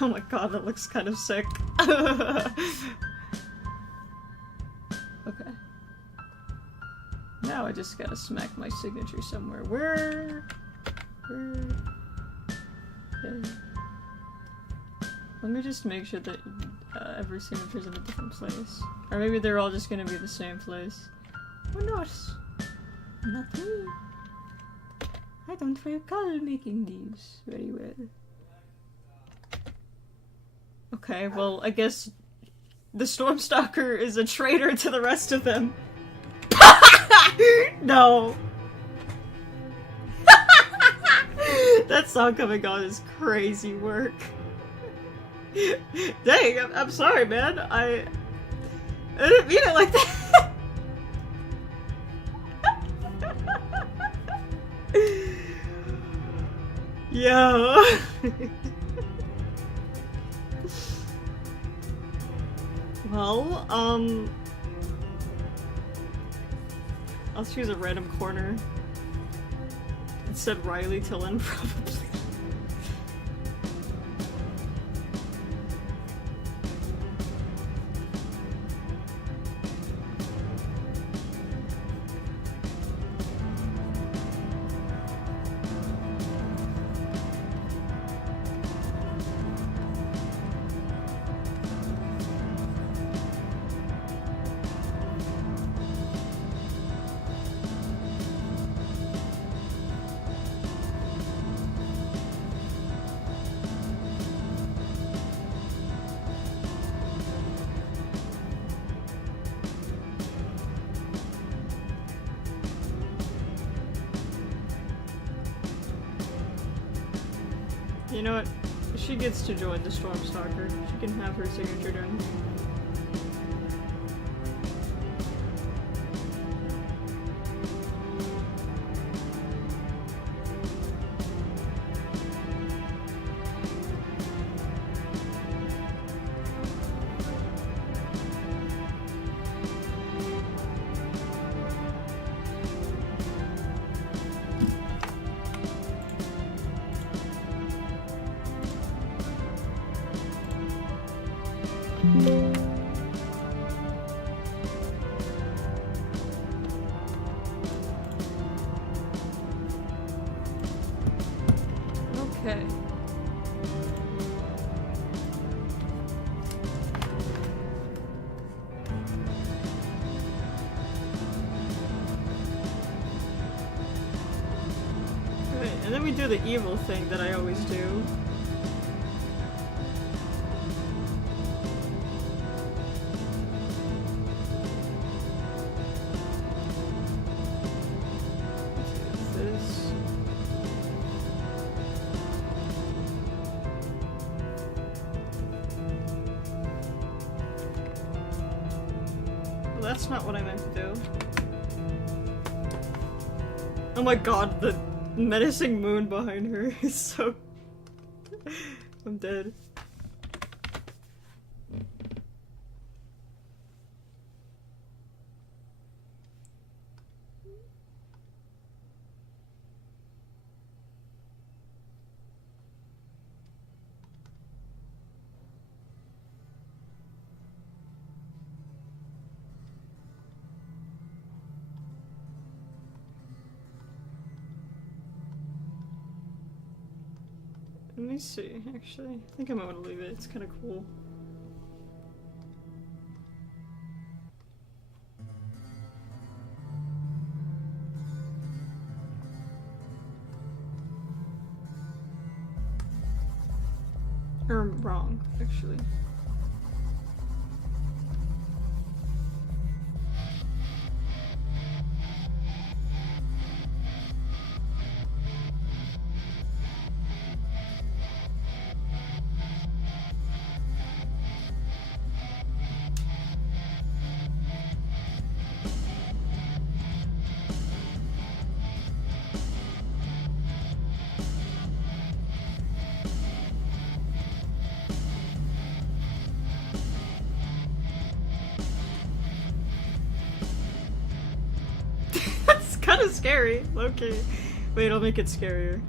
Oh my god, that looks kind of sick. Okay. Now I just gotta smack my signature somewhere. Where? Okay. Let me just make sure that every signature's in a different place. Or maybe they're all just gonna be the same place. Or not. Not me. I don't recall making these very well. Okay, well, I guess the Stormstalker is a traitor to the rest of them. No. That song coming on is crazy work. Dang, I'm sorry, man. I didn't mean it like that. Yo. Well, I'll choose a random corner. Instead Riley Tillin, probably. You know what? She gets to join the Stormstalker. She can have her signature done. Okay. Right, and then we do the evil thing that I always do. That's not what I meant to do. Oh my god, the menacing moon behind her is so... I'm dead. Let me see, actually. I think I might want to leave it. It's kind of cool. Or wrong, actually. That's kind of scary. Okay. Wait, I'll make it scarier.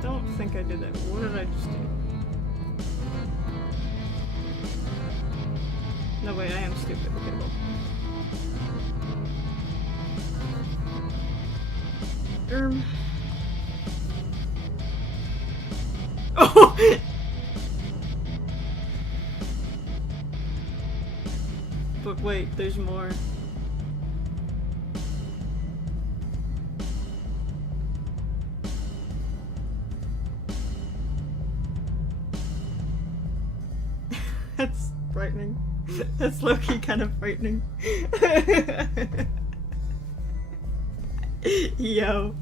Don't think I did that. What did I just do? No, wait, I am stupid. Okay, well. Oh! But wait, there's more. That's frightening. That's low-key kind of frightening. Yo.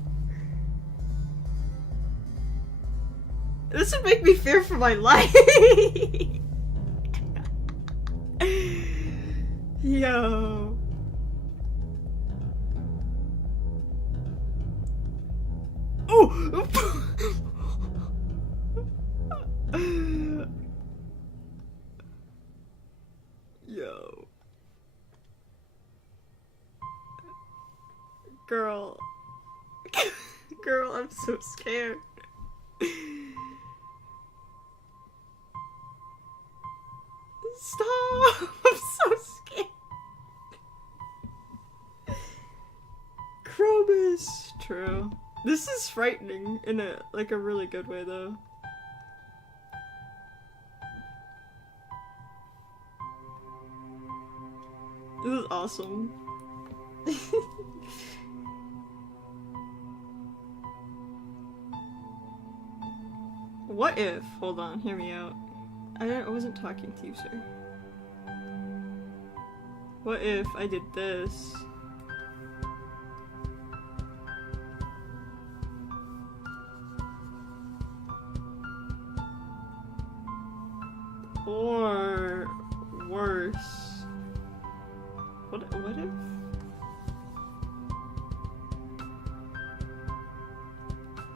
This would make me fear for my life! Yo. Oh! Yo. Girl. Girl, I'm so scared. Stop! I'm so scared. Chrobus. True. This is frightening in a really good way though. This is awesome. What if? Hold on, hear me out. I wasn't talking to you, sir. What if I did this? Or worse. What if?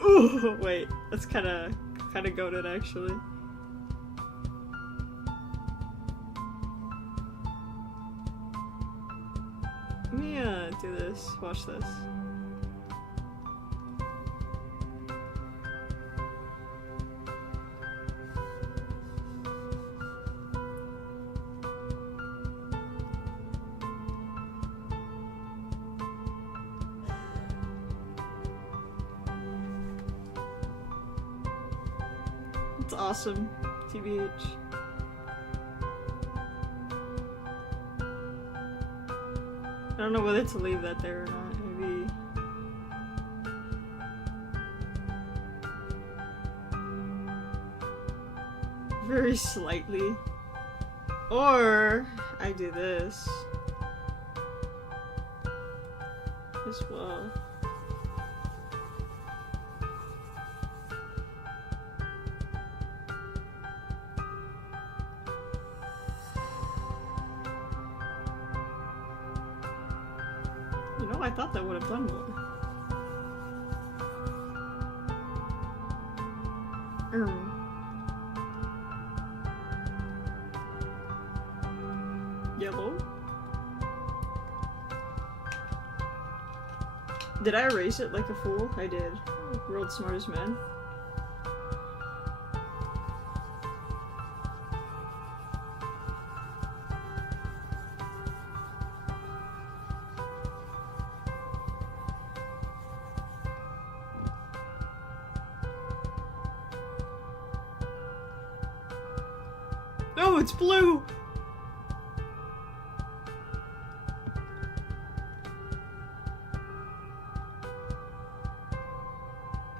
Ooh, wait, that's kinda goated actually. Let me do this. Watch this. It's awesome. TBH. I don't know whether to leave that there or not. Maybe. Very slightly. Or I do this as well. You know, I thought that would have done more. Yellow. Did I erase it like a fool? I did. World's smartest man. No, it's blue!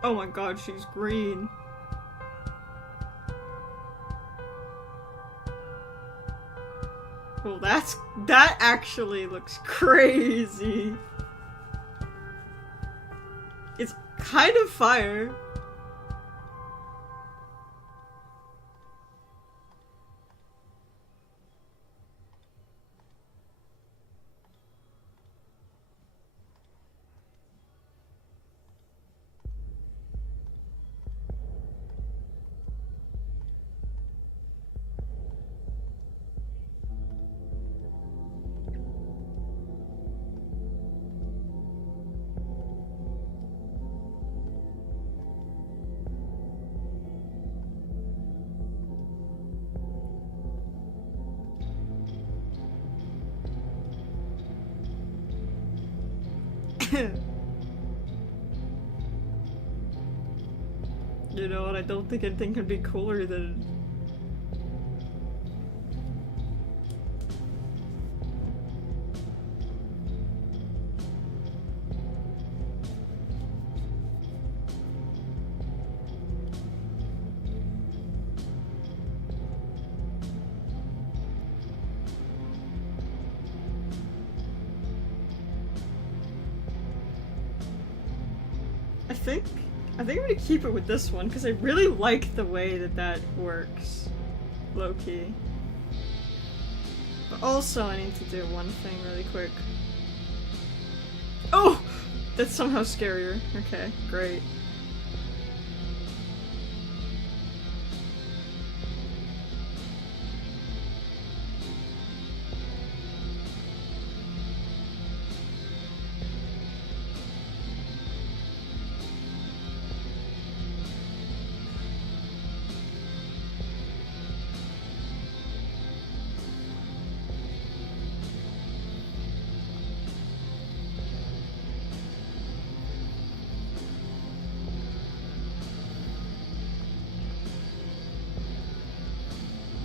Oh my god, she's green. Well, that actually looks crazy. It's kind of fire. You know what, I don't think anything can be cooler than... I think I'm gonna keep it with this one because I really like the way that works, low-key. But also I need to do one thing really quick. Oh! That's somehow scarier. Okay, great.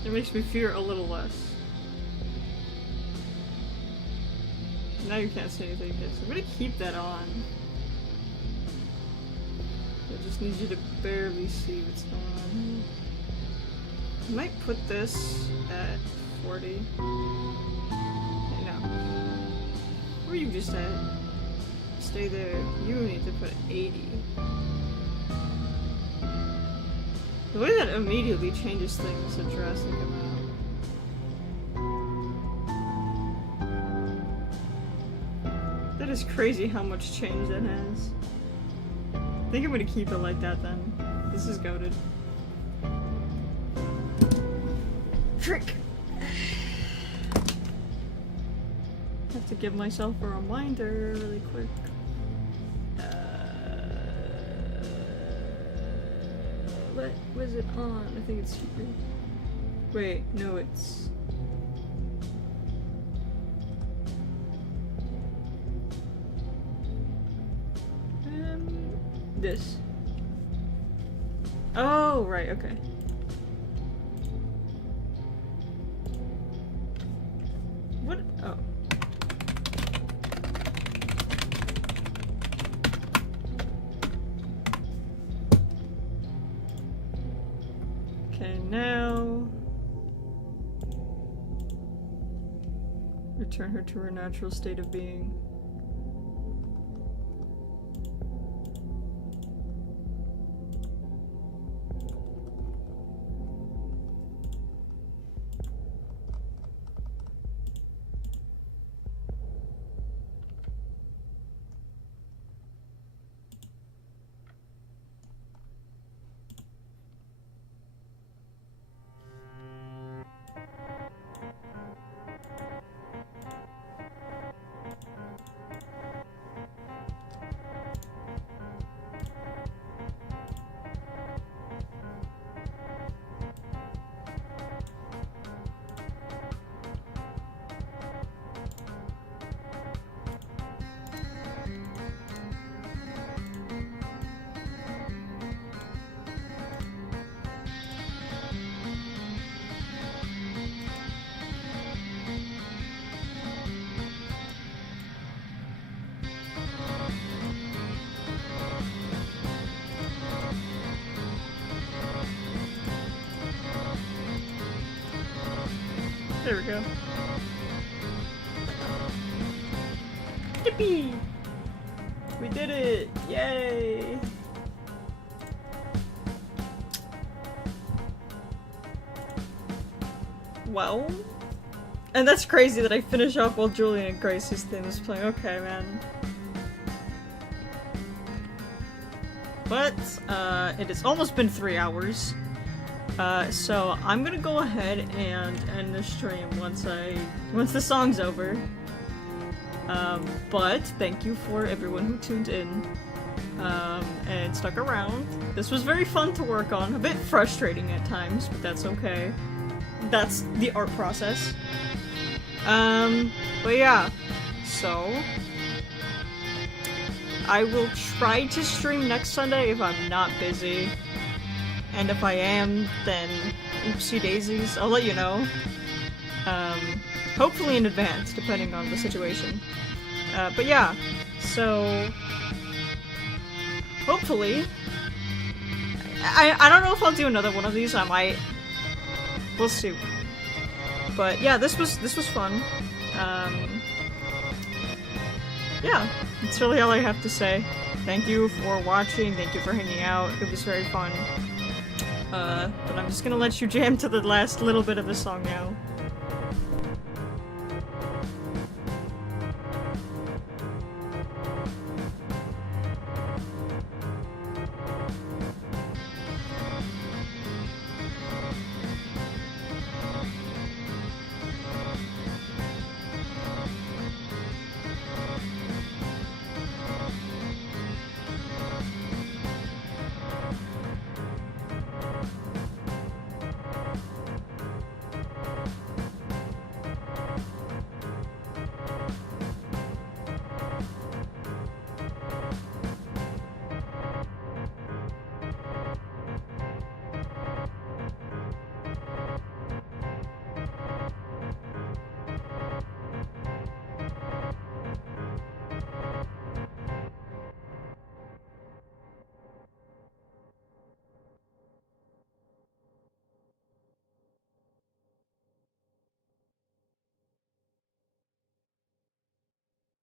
It makes me fear a little less. Now you can't see anything, so I'm gonna keep that on. I just need you to barely see what's going on. I might put this at 40. No. Where are you just at? Stay there. You need to put 80. The way that immediately changes things a drastic amount. That is crazy how much change that has. I think I'm gonna keep it like that then. This is goated. Frick! Have to give myself a reminder really quick. What was it on? I think it's here. Wait, no, it's... This. Oh, right, okay. What? Oh. Okay, now... return her to her natural state of being. There we go. Yippee! We did it! Yay! Well... and that's crazy that I finish off while Julian and Grace's theme is playing. Okay, man. But, it has almost been 3 hours. So I'm gonna go ahead and end the stream once the song's over. But thank you for everyone who tuned in, and stuck around. This was very fun to work on, a bit frustrating at times, but that's okay. That's the art process. But yeah, so I will try to stream next Sunday if I'm not busy. And if I am, then oopsie daisies, I'll let you know. Hopefully in advance, depending on the situation. But yeah, so... hopefully... I don't know if I'll do another one of these, I might... we'll see. But yeah, this was fun. Yeah, that's really all I have to say. Thank you for watching, thank you for hanging out, it was very fun. But I'm just gonna let you jam to the last little bit of the song now.